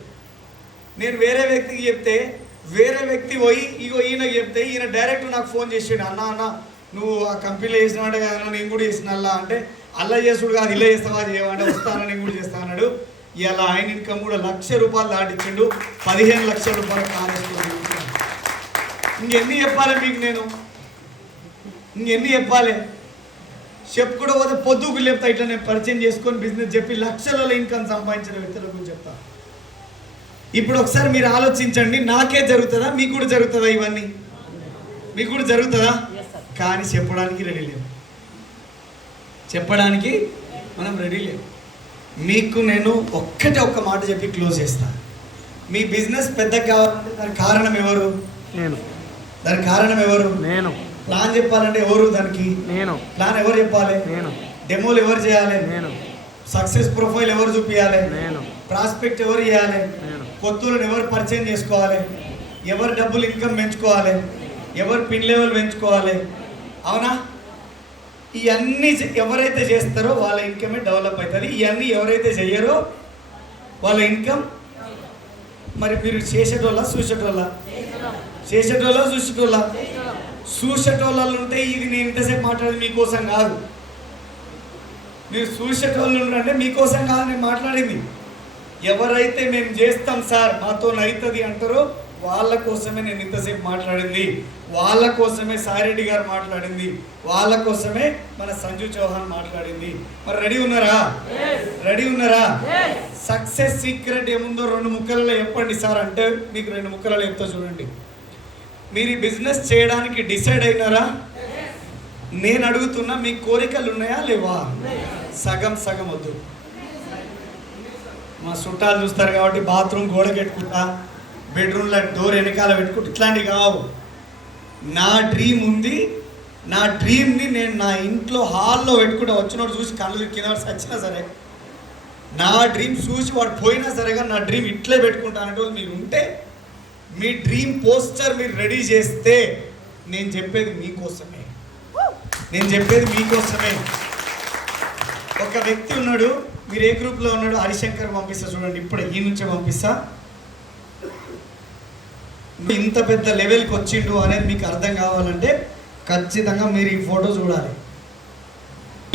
నేను వేరే వ్యక్తికి చెప్తే వేరే వ్యక్తి పోయి ఇగో ఈయనకి చెప్తే ఈయన డైరెక్ట్ నాకు ఫోన్ చేసాడు. అన్న నువ్వు ఆ కంపెనీలో చేసినావంటే కదా నేను కూడా చేసిన అల్లా అంటే అల్లా చేసుడు కాదు ఇలా చేస్తావా చేయమంటే వస్తానని నేను కూడా చేస్తా అన్నాడు. ఇలా ఆయన ఇన్కమ్ కూడా ₹1,00,000 దాటించిండు. 15 లక్షల రూపాయలు కాలేసుకుంటు. ఇంకెన్ని చెప్పాలి మీకు నేను, ఇంకెన్ని చెప్పాలి? చెప్పుకుంటూ పోతే పొద్దుకు లేపుతా. ఇట్లా నేను పరిచయం చేసుకొని బిజినెస్ చెప్పి లక్షలలో ఇన్కమ్ సంపాదించిన వ్యక్తుల గురించి చెప్తా. ఇప్పుడు ఒకసారి మీరు ఆలోచించండి, నాకే జరుగుతుందా మీకు కూడా జరుగుతుందా? ఇవన్నీ మీకు కూడా జరుగుతుందా? కానీ చెప్పడానికి రెడీ లేవు, చెప్పడానికి మనం రెడీ లేవు. మీకు నేను ఒక్క మాట చెప్పి క్లోజ్ చేస్తాను. మీ బిజినెస్ పెద్దగా కావాలంటే దానికి కారణం ఎవరు? నేను. దానికి కారణం ఎవరు? నేను. ప్లాన్ చెప్పాలంటే ఎవరు? దానికి నేను. ప్లాన్ ఎవరు చెప్పాలి? నేను. డెమోలు ఎవరు చేయాలి? నేను. సక్సెస్ ప్రొఫైల్ ఎవరు చూపించాలి? నేను. ప్రాస్పెక్ట్ ఎవరు చేయాలి? నేను. కొత్తలను ఎవరు పరిచయం చేసుకోవాలి? ఎవరు డబ్బులు ఇన్కమ్ పెంచుకోవాలి? ఎవరు పిన్ లెవెల్ పెంచుకోవాలి? అవునా? ఇవన్నీ ఎవరైతే చేస్తారో వాళ్ళ ఇన్కమే డెవలప్ అవుతుంది. ఇవన్నీ ఎవరైతే చెయ్యరో వాళ్ళ ఇన్కమ్. మరి మీరు చేసేటోళ్ళ చూసేటోళ్ళ? చేసేటోళ్ళ చూసేటోళ్ళ? చూసేటోళ్ళు ఉంటే ఇది నేను ఇంతసేపు మాట్లాడేది మీకోసం కాదు. మీరు చూసేటోళ్ళు అంటే మీకోసం కాదు నేను మాట్లాడింది. ఎవరైతే మేము చేస్తాం సార్ మాతో అవుతుంది అంటారో వాళ్ళ కోసమే నేను ఇంతసేపు మాట్లాడింది. వాళ్ళ కోసమే సాయిరెడ్డి గారు మాట్లాడింది. వాళ్ళ కోసమే మన సంజు చౌహాన్ మాట్లాడింది. మరి రెడీ ఉన్నారా? రెడీ ఉన్నారా? సక్సెస్ సీక్రెట్ ఏముందో 2 ముక్కలలో చెప్పండి సార్ అంటే మీకు 2 ముక్కలలో చెప్తా చూడండి. మీరు ఈ బిజినెస్ చేయడానికి డిసైడ్ అయినారా? నేను అడుగుతున్నా, మీ కోరికలు ఉన్నాయా లేవా? సగం సగం వద్దు. మా చుట్టాలు చూస్తారు కాబట్టి బాత్రూమ్ గోడ పెట్టుకుంటా, బెడ్రూమ్లో డోర్ వెనకాల పెట్టుకుంటా, ఇట్లాంటివి కావు. నా డ్రీమ్ ఉంది. నా డ్రీమ్ని నేను నా ఇంట్లో హాల్లో పెట్టుకుంటా. వచ్చినోడు చూసి కళ్ళు కింద వచ్చినా సరే నా డ్రీమ్ చూసి వాడు పోయినా సరేగా నా డ్రీమ్ ఇట్లే పెట్టుకుంటానంటే మీరు ఉంటే మీ డ్రీమ్ పోస్టర్ మీరు రెడీ చేస్తే నేను చెప్పేది మీకోసమే. నేను చెప్పేది మీకోసమే. ఒక వ్యక్తి ఉన్నాడు, మీరు ఏ గ్రూప్లో ఉన్నాడు? హరిశంకర్ పంపిస్తా చూడండి, ఇప్పుడే ఈ నుంచే పంపిస్తా. ఇంత పెద్ద లెవెల్కి వచ్చిండు అనేది మీకు అర్థం కావాలంటే ఖచ్చితంగా మీరు ఈ ఫోటో చూడాలి.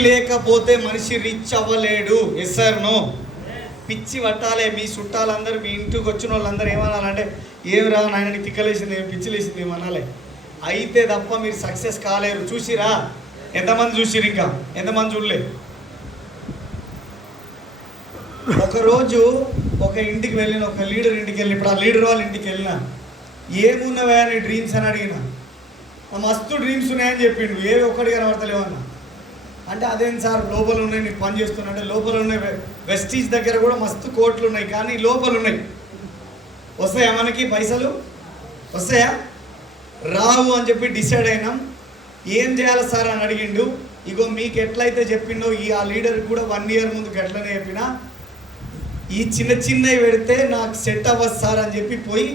లేకపోతే మనిషి రిచ్ అవ్వలేడు. Yes sir no? పిచ్చి పట్టాలి. మీ చుట్టాలందరూ మీ ఇంటికి వచ్చిన వాళ్ళందరూ ఏమనాలంటే ఏమి రా నాయన తిక్కలేసింది ఏం పిచ్చిలేసింది ఏమనాలి. అయితే తప్ప మీరు సక్సెస్ కాలేరు. చూసిరా? ఎంతమంది చూసిరు? ఇంకా ఎంతమంది చూడలే? ఒకరోజు ఒక ఇంటికి వెళ్ళిన, ఒక లీడర్ ఇంటికి వెళ్ళి, ఇప్పుడు ఆ లీడర్ వాళ్ళ ఇంటికి వెళ్ళిన, ఏమున్నవా నీ డ్రీమ్స్ అని అడిగిన. మస్తు డ్రీమ్స్ ఉన్నాయని చెప్పిండు. ఏవి ఒక్కటి కనబడతలేవన్నా అంటే అదేం సార్ లోపల ఉన్నాయి నీకు పని చేస్తున్నా అంటే లోపల ఉన్నాయి. వెస్టీజ్ దగ్గర కూడా మస్తు కోట్లు ఉన్నాయి కానీ లోపల ఉన్నాయి. వస్తాయా మనకి పైసలు? వస్తాయా? రావు అని చెప్పి డిసైడ్ అయినాం. ఏం చేయాలి సార్ అని అడిగిండు. ఇగో మీకు ఎట్లయితే చెప్పిండో ఆ లీడర్కి కూడా 1 ఇయర్ ముందుకు ఎట్లనే చెప్పినా ఈ చిన్న చిన్నవి పెడితే నాకు సెట్ అవ్వదు సార్ అని చెప్పి పోయి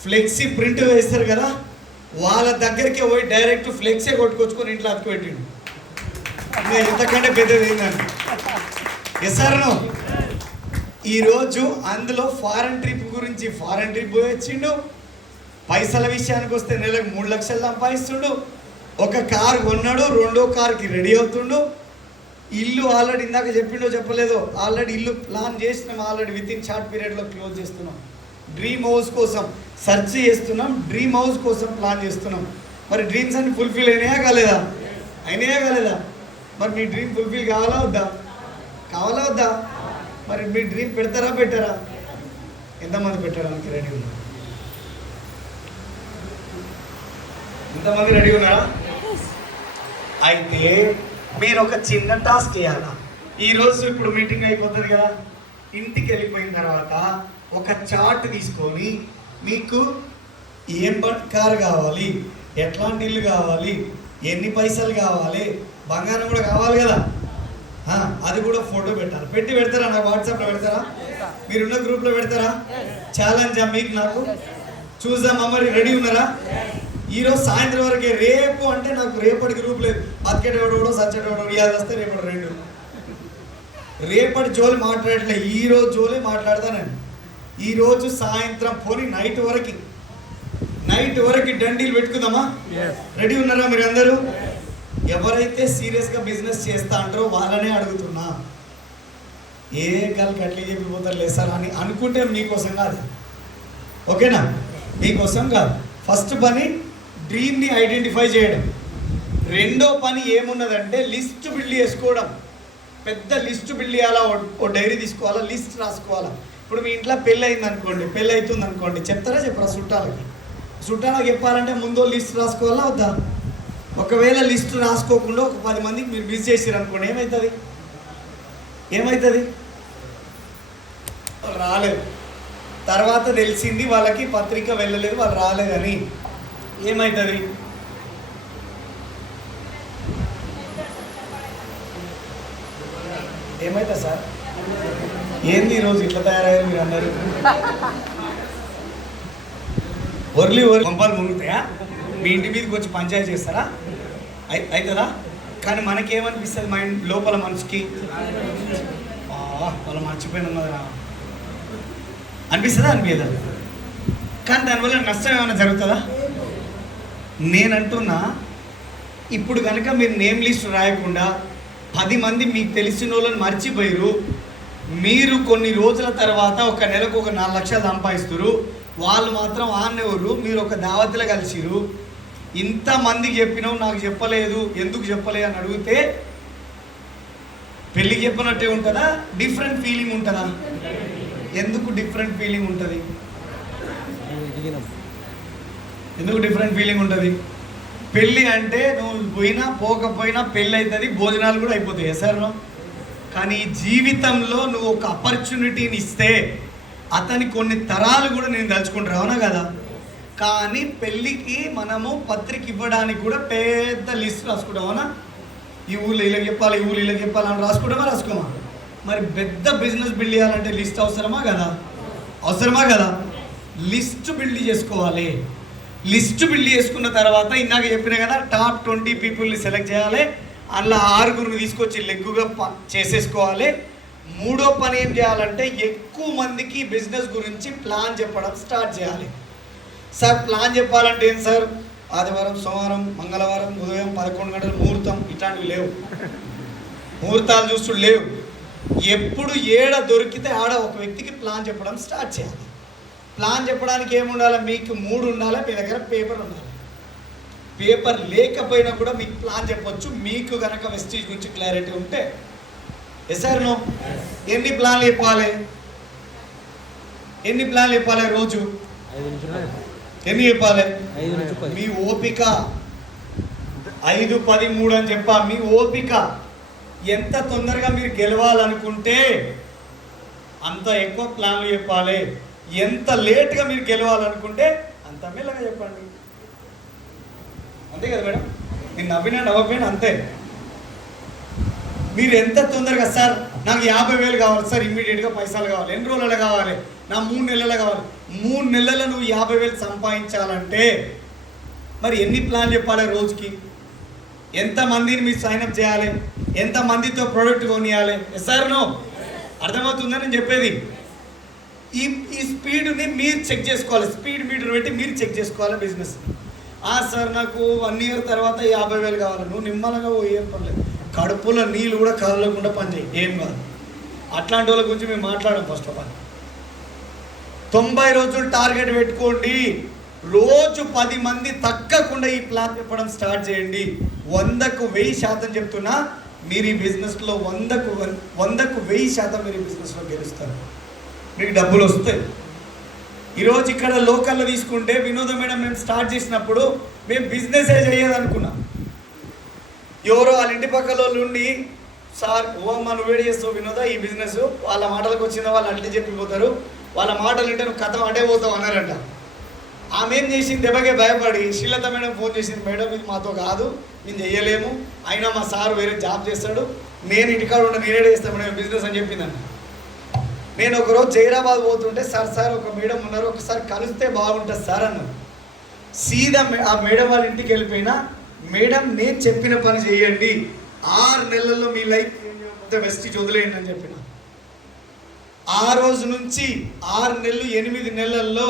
ఫ్లెక్సీ ప్రింట్ వేస్తారు కదా వాళ్ళ దగ్గరికి పోయి డైరెక్ట్ ఫ్లెక్సే కొట్టుకొచ్చుకొని ఇంట్లో అతుకు పెట్టిండు. ఇంకా ఇంతకంటే పెద్దది ఏంటండి? Yes sir no? ఈరోజు అందులో ఫారెన్ ట్రిప్ గురించి ఫారెన్ ట్రిప్ పోయి వచ్చిండు. పైసల విషయానికి వస్తే నెలకు 3 లక్షలు సంపాదిస్తుండు. ఒక కారు కొన్నాడు, 2వ కారుకి రెడీ అవుతుండు. ఇల్లు ఆల్రెడీ ఇందాక చెప్పిండో చెప్పలేదో ఆల్రెడీ ఇల్లు ప్లాన్ చేసినాం. ఆల్రెడీ వితిన్ షార్ట్ పీరియడ్లో క్లోజ్ చేస్తున్నాం. డ్రీమ్ హౌస్ కోసం సెర్చ్ చేస్తున్నాం. డ్రీమ్ హౌస్ కోసం ప్లాన్ చేస్తున్నాం. మరి డ్రీమ్స్ అన్ని ఫుల్ఫిల్ అయినాయా కాలేదా? అయినాయా కాలేదా? మరి మీ డ్రీమ్ ఫుల్ఫిల్ కావాలా వద్దా? కావాలా వద్దా? మరి మీ డ్రీమ్ పెడతారా పెట్టారా? ఎంతమంది పెట్టడానికి రెడీ ఉన్నారు? ఇంతమంది రెడీ ఉన్నారా? అయితే మీరు ఒక చిన్న టాస్క్ చేయాలా. ఈరోజు ఇప్పుడు మీటింగ్ అయిపోతుంది కదా, ఇంటికి వెళ్ళిపోయిన తర్వాత ఒక చార్ట్ తీసుకొని మీకు ఏం కారు కావాలి, ఎట్లాంటి ఇల్లు కావాలి, ఎన్ని పైసలు కావాలి, బంగారం కూడా కావాలి కదా, అది కూడా ఫోటో పెట్టాలి. పెడతారా? నాకు వాట్సాప్లో పెడతారా? మీరున్న గ్రూప్లో పెడతారా? ఛాలెంజా మీకు నాకు? చూద్దామా? మరి రెడీ ఉన్నారా? ఈరోజు సాయంత్రం వరకే. రేపు అంటే నాకు రేపటి గ్రూప్ లేదు. బతికేటోడో సచ్చేటోడో ఇవాళ వస్తే రేపటి 2. రేపటి జోలి మాట్లాడలే, ఈరోజు జోలి మాట్లాడతానండి. ఈరోజు సాయంత్రం పోని నైట్ వరకు డండీలు పెట్టుకుందామా? రెడీ ఉన్నారా మీరు అందరూ? ఎవరైతే సీరియస్గా బిజినెస్ చేస్తా అంటారో వాళ్ళనే అడుగుతున్నా. ఏ గల్ కట్లే చెప్పిపోతారు లేదు సార్ అని అనుకుంటే మీకోసం కాదు, ఓకేనా? మీకోసం కాదు. ఫస్ట్ పని డ్రీమ్ని ఐడెంటిఫై చేయడం. రెండో పని ఏమున్నదంటే లిస్ట్ బిల్డ్ చేసుకోవడం. పెద్ద లిస్ట్ బిల్డ్ చేయాలా, ఓ డైరీ తీసుకోవాలా, లిస్ట్ రాసుకోవాలా. ఇప్పుడు మీ ఇంట్లో పెళ్ళి అవుతుంది అనుకోండి, చెప్తారా చెప్పరా? చుట్టాలకు చెప్పాలంటే ముందు లిస్ట్ రాసుకోవాలా వద్దా? ఒకవేళ లిస్ట్ రాసుకోకుండా ఒక 10 మందికి మీరు మిస్ చేసారు అనుకోండి, ఏమవుతుంది? రాలేదు. తర్వాత తెలిసింది వాళ్ళకి పత్రిక వెళ్ళలేదు, వాళ్ళు రాలేదని. ఏమవుతుంది? ఏమవుతుంది సార్? ఏంది ఈరోజు ఇట్లా తయారయ్యారు మీరు అందరూ? ఒర్లి పంపాలు మునుగుతాయా? మీ ఇంటి మీదకి వచ్చి పంచాయతీ చేస్తారా? అవుతుందా? కానీ మనకేమనిపిస్తుంది మైండ్ లోపల మనసుకి? వాళ్ళు మర్చిపోయినరా అనిపిస్తుందా? అనిపించదు. కానీ దానివల్ల నష్టం ఏమైనా జరుగుతుందా? నేనంటున్నా, ఇప్పుడు కనుక మీరు నేమ్ లిస్ట్ రాయకుండా 10 మంది మీకు తెలిసిన వాళ్ళని మర్చిపోయారు, మీరు కొన్ని రోజుల తర్వాత ఒక నెలకు ఒక 4 లక్షలు సంపాదిస్తారు, వాళ్ళు మాత్రం ఆన్నెవరు, మీరు ఒక దావత్లో కలిసిరు, ఇంతమందికి చెప్పినావు నాకు చెప్పలేదు, ఎందుకు చెప్పలేదు అని అడిగితే పెళ్ళికి చెప్పినట్టే ఉంటుందా? డిఫరెంట్ ఫీలింగ్ ఉంటుందా? ఎందుకు డిఫరెంట్ ఫీలింగ్ ఉంటుంది? పెళ్ళి అంటే నువ్వు పోయినా పోకపోయినా పెళ్ళి అవుతుంది, భోజనాలు కూడా అయిపోతాయి సార్. కానీ జీవితంలో నువ్వు ఒక ఆపర్చునిటీని ఇస్తే అతని కొన్ని తరాలు కూడా నేను తలుచుకుంటారు, అవునా కదా? కానీ పెళ్ళికి మనము పత్రిక ఇవ్వడానికి కూడా పెద్ద లిస్ట్ రాసుకుంటాం, అవునా? ఈ ఊళ్ళో ఇలాగ చెప్పాలి, ఈ ఊళ్ళో ఇలాగ చెప్పాలి అని రాసుకోమా? మరి పెద్ద బిజినెస్ బిల్డ్ చేయాలంటే లిస్ట్ అవసరమా కదా? లిస్ట్ బిల్డ్ చేసుకోవాలి. లిస్ట్ బిల్డ్ చేసుకున్న తర్వాత ఇందాక చెప్పిన కదా, టాప్ 20 పీపుల్ని సెలెక్ట్ చేయాలి. అందులో 6గురిని తీసుకొచ్చి లెగ్గుగా చేసేసుకోవాలి. మూడో పని ఏం చేయాలంటే ఎక్కువ మందికి బిజినెస్ గురించి ప్లాన్ చెప్పడం స్టార్ట్ చేయాలి. సార్ ప్లాన్ చెప్పాలంటే ఏం సార్? ఆదివారం, సోమవారం, మంగళవారం ఉదయం 11 గంటలు ముహూర్తం, ఇట్లాంటివి లేవు. ముహూర్తాలు చూస్తూ లేవు. ఎప్పుడు ఏడ దొరికితే ఆడ ఒక వ్యక్తికి ప్లాన్ చెప్పడం స్టార్ట్ చేయాలి. ప్లాన్ చెప్పడానికి ఏముండాలి? మీకు 3 ఉండాలి, మీ దగ్గర పేపర్ ఉండాలి. పేపర్ లేకపోయినా కూడా మీకు ప్లాన్ చెప్పొచ్చు, మీకు కనుక వెస్టీజ్ గురించి క్లారిటీ ఉంటే. Sir no? ఎన్ని ప్లాన్లు చెప్పాలి రోజు? ఎన్ని చెప్పాలి? మీ ఓపిక 5, 10, 3 అని చెప్పా. మీ ఓపిక ఎంత తొందరగా మీరు గెలవాలనుకుంటే అంత ఎక్కువ ప్లాన్లు చెప్పాలి. ఎంత లేట్గా మీరు గెలవాలనుకుంటే అంత మెల్లగా చెప్పండి. అంతే కదా మేడం? నేను నవ్వకపోయినా అంతే. మీరు ఎంత తొందరగా, సార్ నాకు 50,000 కావాలి సార్, ఇమ్మీడియట్గా పైసలు కావాలి, ఎన్ని రోజులలో కావాలి, నా 3 నెలలు కావాలి. 3 నెలల్లో నువ్వు 50,000 సంపాదించాలంటే మరి ఎన్ని ప్లాన్ చెప్పాలి రోజుకి? ఎంతమందిని మీరు సైన్అప్ చేయాలి, ఎంతమందితో ప్రోడక్ట్ కొనియాలి? Sir no? అర్థమవుతుందని నేను చెప్పేది. ఈ స్పీడ్ని మీరు చెక్ చేసుకోవాలి. స్పీడ్ మీటర్ పెట్టి మీరు చెక్ చేసుకోవాలి బిజినెస్. సార్ నాకు 1 ఇయర్ తర్వాత 50,000 కావాలి. నువ్వు నిమ్మలంగా ఏం పర్లేదు, కడుపులో నీళ్ళు కూడా కదలకుండా పనిచేయి, ఏం కాదు. అట్లాంటి వాళ్ళ గురించి మేము మాట్లాడాం. ఫస్ట్ ఆఫ్ ఆల్ 90 రోజులు టార్గెట్ పెట్టుకోండి. రోజు 10 మంది తగ్గకుండా ఈ ప్లాన్ చెప్పడం స్టార్ట్ చేయండి. 100కు 1000% చెప్తున్నా, మీరు ఈ బిజినెస్లో 100కు 1000% మీరు ఈ బిజినెస్లో గెలుస్తారు. మీకు డబ్బులు వస్తాయి. ఈరోజు ఇక్కడ లోకల్లో తీసుకుంటే వినోదం మేడం మేము స్టార్ట్ చేసినప్పుడు మేము బిజినెసే చేయదనుకున్నాం. ఎవరో వాళ్ళ ఇంటి పక్కల వాళ్ళు ఉండి, సార్ ఓమ్మ నువ్వు వేడి చేస్తావు వినోదా ఈ బిజినెస్, వాళ్ళ మాటలకు వచ్చిందా వాళ్ళు అంటే చెప్పిపోతారు, వాళ్ళ మాటలు వింటే నువ్వు కథ అటే పోతావు అన్నారంట. ఆమె ఏం చేసింది, దెబ్బకే భయపడి శ్రీలత మేడం ఫోన్ చేసింది, మేడం ఇది మాతో కాదు, మేము చెయ్యలేము, అయినా మా సార్ వేరే జాబ్ చేస్తాడు, నేను ఇంటికాడ ఉండ నేనే చేస్తాను మేడం బిజినెస్ అని చెప్పిందంట. నేను ఒకరోజు జైరాబాద్ పోతుంటే సార్ ఒక మేడం ఉన్నారు, ఒకసారి కలిస్తే బాగుంటుంది సార్ అన్నారు. సీదా ఆ మేడం వాళ్ళ ఇంటికి వెళ్ళిపోయినా, మేడం నేను చెప్పిన పని చేయండి, 6 నెలల్లో మీ లైఫ్ వెస్టిజ్ వదిలేయండి అని చెప్పిన. ఆ రోజు నుంచి 6 నెలలు 8 నెలల్లో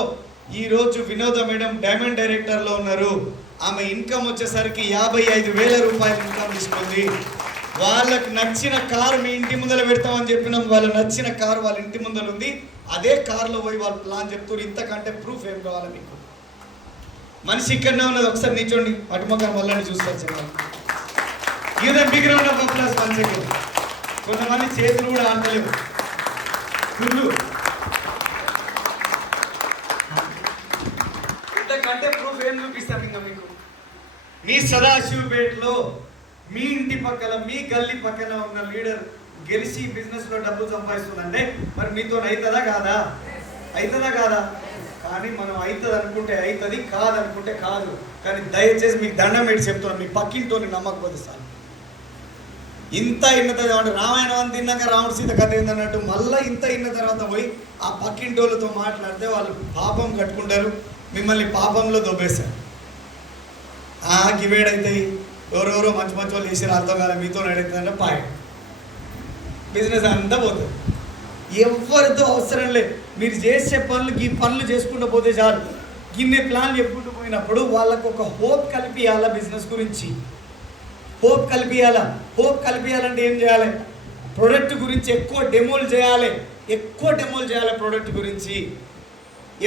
ఈరోజు వినోద మేడం డైమండ్ డైరెక్టర్లో ఉన్నారు. ఆమె ఇన్కమ్ వచ్చేసరికి 55,000 రూపాయలు ఇన్కమ్ తీసుకుంది. వాళ్ళకి నచ్చిన కారు మీ ఇంటి ముందర పెడతామని చెప్పినాం, వాళ్ళ నచ్చిన కారు వాళ్ళ ఇంటి ముందర ఉంది. అదే కారులో పోయి వాళ్ళు ప్లాన్ చెప్తారు. ఇంతకంటే ప్రూఫ్ ఏం కావాలి మీకు? మనిషి ఇక్కడనే ఉన్నది, ఒకసారి నిల్చోండి, అటుమొక్క మళ్ళీ చూస్తారు. ఇదే బిగ్ రౌండ్ ఆఫ్ అప్లాస్ మంచిగా. కొంతమంది చేతులు కూడా ఆడలేవు. ఇంతకంటే ప్రూఫ్ ఏం చూపిస్తాం ఇంకా మీకు? మీ సదాశివపేటలో మీ ఇంటి పక్కన మీ గల్లీ పక్కన ఉన్న లీడర్ గెలిచి బిజినెస్లో డబ్బులు సంపాదిస్తుందంటే మరి మీతో అవుతుందా కాదా? అవుతుందా కాదా? కానీ మనం అవుతుంది అనుకుంటే అవుతుంది, కాదనుకుంటే కాదు. కానీ దయచేసి మీకు దండం పెట్టి చెప్తున్నాను, మీ పక్కింటో నమ్మకపోతే సార్. ఇంత ఇన్న తర్వాత రామాయణం అంత తిన్నాక రాముడు సీత కథ ఏందన్నట్టు మళ్ళీ ఇంత ఇన్న తర్వాత పోయి ఆ పక్కింటోళ్ళతో మాట్లాడితే వాళ్ళు పాపం కట్టుకుంటారు, మిమ్మల్ని పాపంలో దొబ్బేస్తారు. గివేడైతాయి, ఎవరెవరో మంచి మంచి వాళ్ళు చేసి అర్థం కాదు, మీతో నడుతుందంటే పాయ బిజినెస్ అంతా పోతుంది. ఎవరితో అవసరం లేదు, మీరు చేసే పనులు ఈ పనులు చేసుకుంటూ పోతే చాలు. గిన్నె ప్లాన్లు చెప్పుకుంటూ పోయినప్పుడు వాళ్ళకు ఒక హోప్ కల్పియాలా, బిజినెస్ గురించి హోప్ కల్పియాలా. హోప్ కల్పియాలంటే ఏం చేయాలి? ప్రోడక్ట్ గురించి ఎక్కువ డెమోలు చేయాలి, ప్రోడక్ట్ గురించి.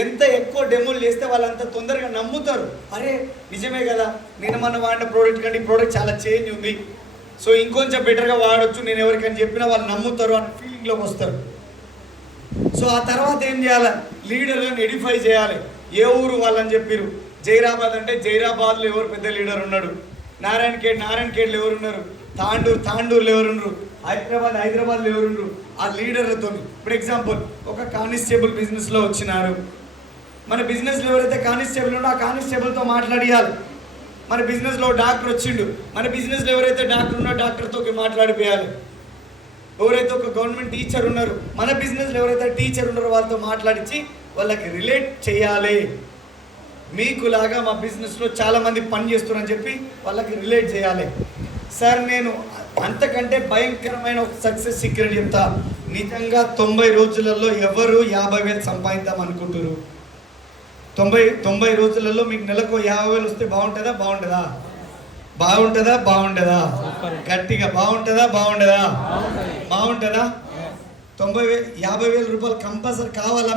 ఎంత ఎక్కువ డెమోలు చేస్తే వాళ్ళంత తొందరగా నమ్ముతారు. అరే నిజమే కదా, నేను మన వాడిన ప్రోడక్ట్ కంటే ఈ ప్రోడక్ట్ చాలా చేంజ్ ఉంది, సో ఇంకొంచెం బెటర్గా వాడచ్చు, నేను ఎవరికైనా చెప్పినా వాళ్ళు నమ్ముతారు అనే ఫీలింగ్లోకి వస్తారు. సో ఆ తర్వాత ఏం చేయాలి? లీడర్లను ఎడిఫై చేయాలి. ఏ ఊరు వాళ్ళని చెప్పారు? జైరాబాద్ అంటే జైరాబాద్లో ఎవరు పెద్ద లీడర్ ఉన్నాడు, నారాయణఖేడ్లో ఎవరున్నారు, తాండూరులో ఎవరున్నారు, హైదరాబాద్లో ఎవరున్నారు, ఆ లీడర్లతో. ఫర్ ఎగ్జాంపుల్ ఒక కానిస్టేబుల్ బిజినెస్లో వచ్చినారు, మన బిజినెస్లో ఎవరైతే కానిస్టేబుల్ ఉండో ఆ కానిస్టేబుల్తో మాట్లాడియాలి. మన బిజినెస్లో డాక్టర్ వచ్చిండు, మన బిజినెస్లో ఎవరైతే డాక్టర్ ఉన్నారో డాక్టర్తో మాట్లాడిపోయాలి. ఎవరైతే ఒక గవర్నమెంట్ టీచర్ ఉన్నారు, మన బిజినెస్లో ఎవరైతే టీచర్ ఉన్నారో వాళ్ళతో మాట్లాడించి వాళ్ళకి రిలేట్ చేయాలి. మీకులాగా మా బిజినెస్లో చాలామంది పని చేస్తున్నారని చెప్పి వాళ్ళకి రిలేట్ చేయాలి. సార్ నేను అంతకంటే భయంకరమైన ఒక సక్సెస్ సీక్రెట్ చెప్తా. నిజంగా 90 రోజులలో ఎవరు 50,000 సంపాదిద్దాం అనుకుంటారు? 90 రోజులలో మీకు నెలకు 50,000 వస్తే బాగుంటుందా? గట్టిగా బాగుంటుందా? 50,000 రూపాయలు కంపల్సరీ కావాలా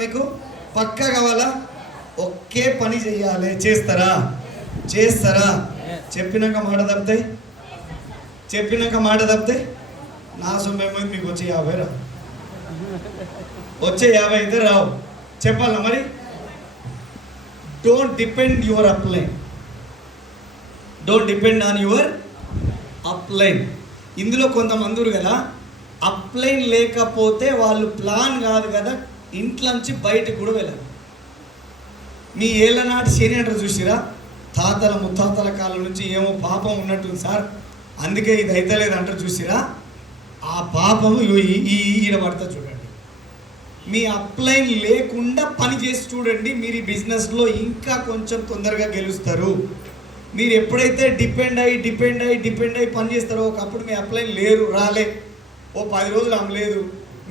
మీకు? పక్కా కావాలా? ఒకే పని చెయ్యాలి. చేస్తారా? చెప్పినాక మాట తప్పితే నా సొమ్మేమో మీకు వచ్చే 50 రా, వచ్చే 50 అయితే రావు. చెప్పాలా మరి? Don't depend on your upline. ఇందులో కొంతమంది కదా, అప్లైన్ లేకపోతే వాళ్ళు ప్లాన్ కాదు కదా, ఇంట్లోంచి బయటకు కూడా వెళ్ళారు. మీ ఏళ్ళనాటి శని అంటారు చూసిరా, తాతల ముత్తాతల కాలం నుంచి ఏమో పాపం ఉన్నట్టుంది సార్, అందుకే ఇది అయితలేదు అంటారు చూసిరా, ఆ పాపము ఈడ పడతా చూడండి. మీ అప్లైన్ లేకుండా పని చేసి చూడండి, మీరు ఈ బిజినెస్లో ఇంకా కొంచెం తొందరగా గెలుస్తారు. మీరు ఎప్పుడైతే డిపెండ్ అయ్యి పని చేస్తారో, ఒకప్పుడు మీ అప్లైన్ రాలే, ఓ 10 రోజులు అమ్మలేదు,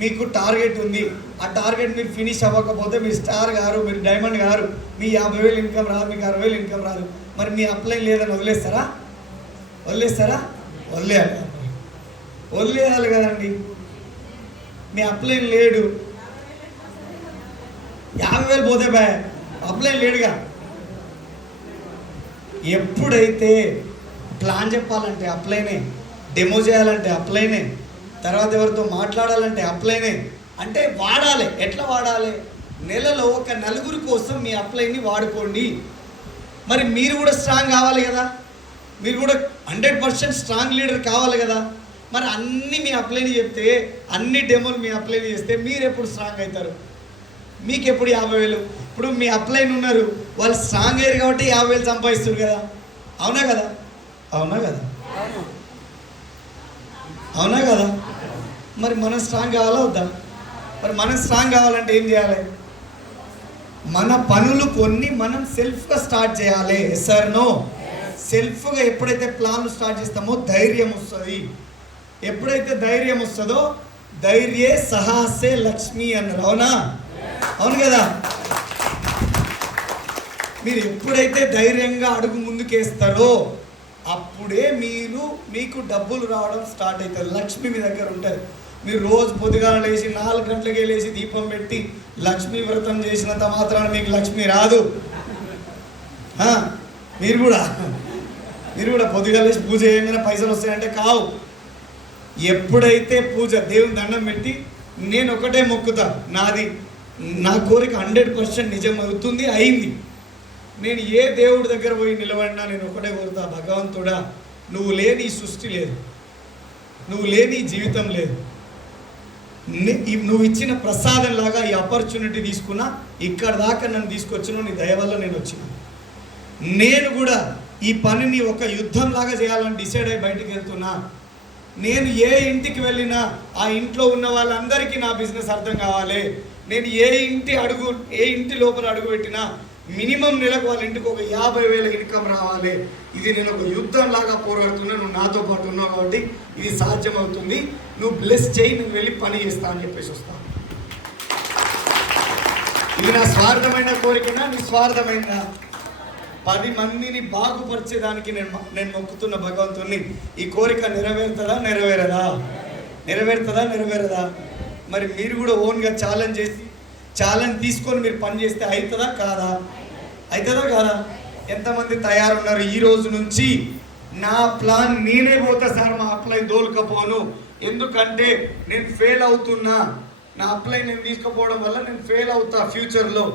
మీకు టార్గెట్ ఉంది, ఆ టార్గెట్ మీరు ఫినిష్ అవ్వకపోతే మీరు స్టార్ గారు, మీరు డైమండ్ గారు, మీ 50,000 ఇన్కమ్ రాదు, మీకు 60,000 ఇన్కమ్ రాదు. మరి మీ అప్లైన్ లేదని వదిలేస్తారా? వదిలేయాలి కదండి. మీ అప్లైన్ లేడు, 50,000 పోతే అప్లైన్ లేడుగా. ఎప్పుడైతే ప్లాన్ చెప్పాలంటే అప్లైనే, డెమో చేయాలంటే అప్లైనే, తర్వాత ఎవరితో మాట్లాడాలంటే అప్లైనే. అంటే వాడాలి. ఎట్లా వాడాలి? నెలలో ఒక 4 కోసం మీ అప్లైన్ని వాడుకోండి. మరి మీరు కూడా స్ట్రాంగ్ కావాలి కదా, మీరు కూడా 100% స్ట్రాంగ్ లీడర్ కావాలి కదా. మరి అన్నీ మీ అప్లైని చెప్తే, అన్ని డెమోలు మీ అప్లైని చేస్తే మీరు ఎప్పుడు స్ట్రాంగ్ అవుతారు? మీకు ఎప్పుడు 50,000? ఇప్పుడు మీ అప్లైన్ ఉన్నారు, వాళ్ళు స్ట్రాంగ్ అయ్యారు కాబట్టి 50,000 సంపాదిస్తారు కదా. అవునా కదా? అవునా కదా? అవునా కదా? మరి మనం స్ట్రాంగ్ కావాలా వద్దా? మరి మనం స్ట్రాంగ్ కావాలంటే ఏం చేయాలి? మన పనులు కొన్ని మనం సెల్ఫ్గా స్టార్ట్ చేయాలి. Yes or no? సెల్ఫ్గా ఎప్పుడైతే ప్లాన్లు స్టార్ట్ చేస్తామో ధైర్యం వస్తుంది. ఎప్పుడైతే ధైర్యం వస్తుందో ధైర్యే సాహసే లక్ష్మి అన్నారు. అవునా? అవును కదా? మీరు ఎప్పుడైతే ధైర్యంగా అడుగు ముందుకేస్తారో అప్పుడే మీకు డబ్బులు రావడం స్టార్ట్ అవుతుంది. లక్ష్మి మీ దగ్గర ఉంటుంది. మీరు రోజు పొద్దుగాల లేచి 4 గంటలకే లేచి దీపం పెట్టి లక్ష్మీ వ్రతం చేసినంత మాత్రాన మీకు లక్ష్మి రాదు. మీరు కూడా పొద్దుగాల లేచి పూజ చేయగానే పైసలు వస్తాయంటే కావు. ఎప్పుడైతే పూజ దేవుని దండం పెట్టి నేను ఒకటే మొక్కుతా, నా కోరిక 100% నిజం అవుతుంది, అయింది. నేను ఏ దేవుడి దగ్గర పోయి నిలబడినా నేను ఒకటే కోరుతా, భగవంతుడా నువ్వు లేని సృష్టి లేదు, నువ్వు లేని జీవితం లేదు. నువ్వు ఇచ్చిన ప్రసాదం లాగా ఈ ఆపర్చునిటీ తీసుకున్నా, ఇక్కడ దాకా నన్ను తీసుకొచ్చిన నీ దయ వల్ల నేను వచ్చిన. నేను కూడా ఈ పనిని ఒక యుద్ధం లాగా చేయాలని డిసైడ్ అయ్యి బయటికి వెళ్తున్నా. నేను ఏ ఇంటికి వెళ్ళినా ఆ ఇంట్లో ఉన్న వాళ్ళందరికీ నా బిజినెస్ అర్థం కావాలి. నేను ఏ ఇంటి లోపల అడుగు పెట్టినా మినిమం నెలకు వాళ్ళ ఇంటికి ఒక 50,000 ఇన్కమ్ రావాలి. ఇది నేను ఒక యుద్ధం లాగా పోరాడుతున్నా. నువ్వు నాతో పాటు ఉన్నావు కాబట్టి ఇది సాధ్యమవుతుంది. నువ్వు బ్లెస్ చేయి, నేను వెళ్ళి పని చేస్తా అని చెప్పేసి వస్తాను. ఇది నా స్వార్థమైన కోరికనా, నీ స్వార్థమైందా? 10 మందిని బాగుపరిచేదానికి నేను మొక్కుతున్న భగవంతుని. ఈ కోరిక నెరవేరుతుందా నెరవేరదా? మరి మీరు కూడా ఓన్గా ఛాలెంజ్ తీసుకొని మీరు పని చేస్తే అవుతుందా కాదా? ఎంతమంది తయారున్నారు? ఈ రోజు నుంచి నా ప్లాన్ నేనే పోతా సార్, మా అప్లై దోలుకపోను, ఎందుకంటే నేను ఫెయిల్ అవుతున్నా, నా అప్లై నేను తీసుకుపోవడం వల్ల నేను ఫెయిల్ అవుతా ఫ్యూచర్లో.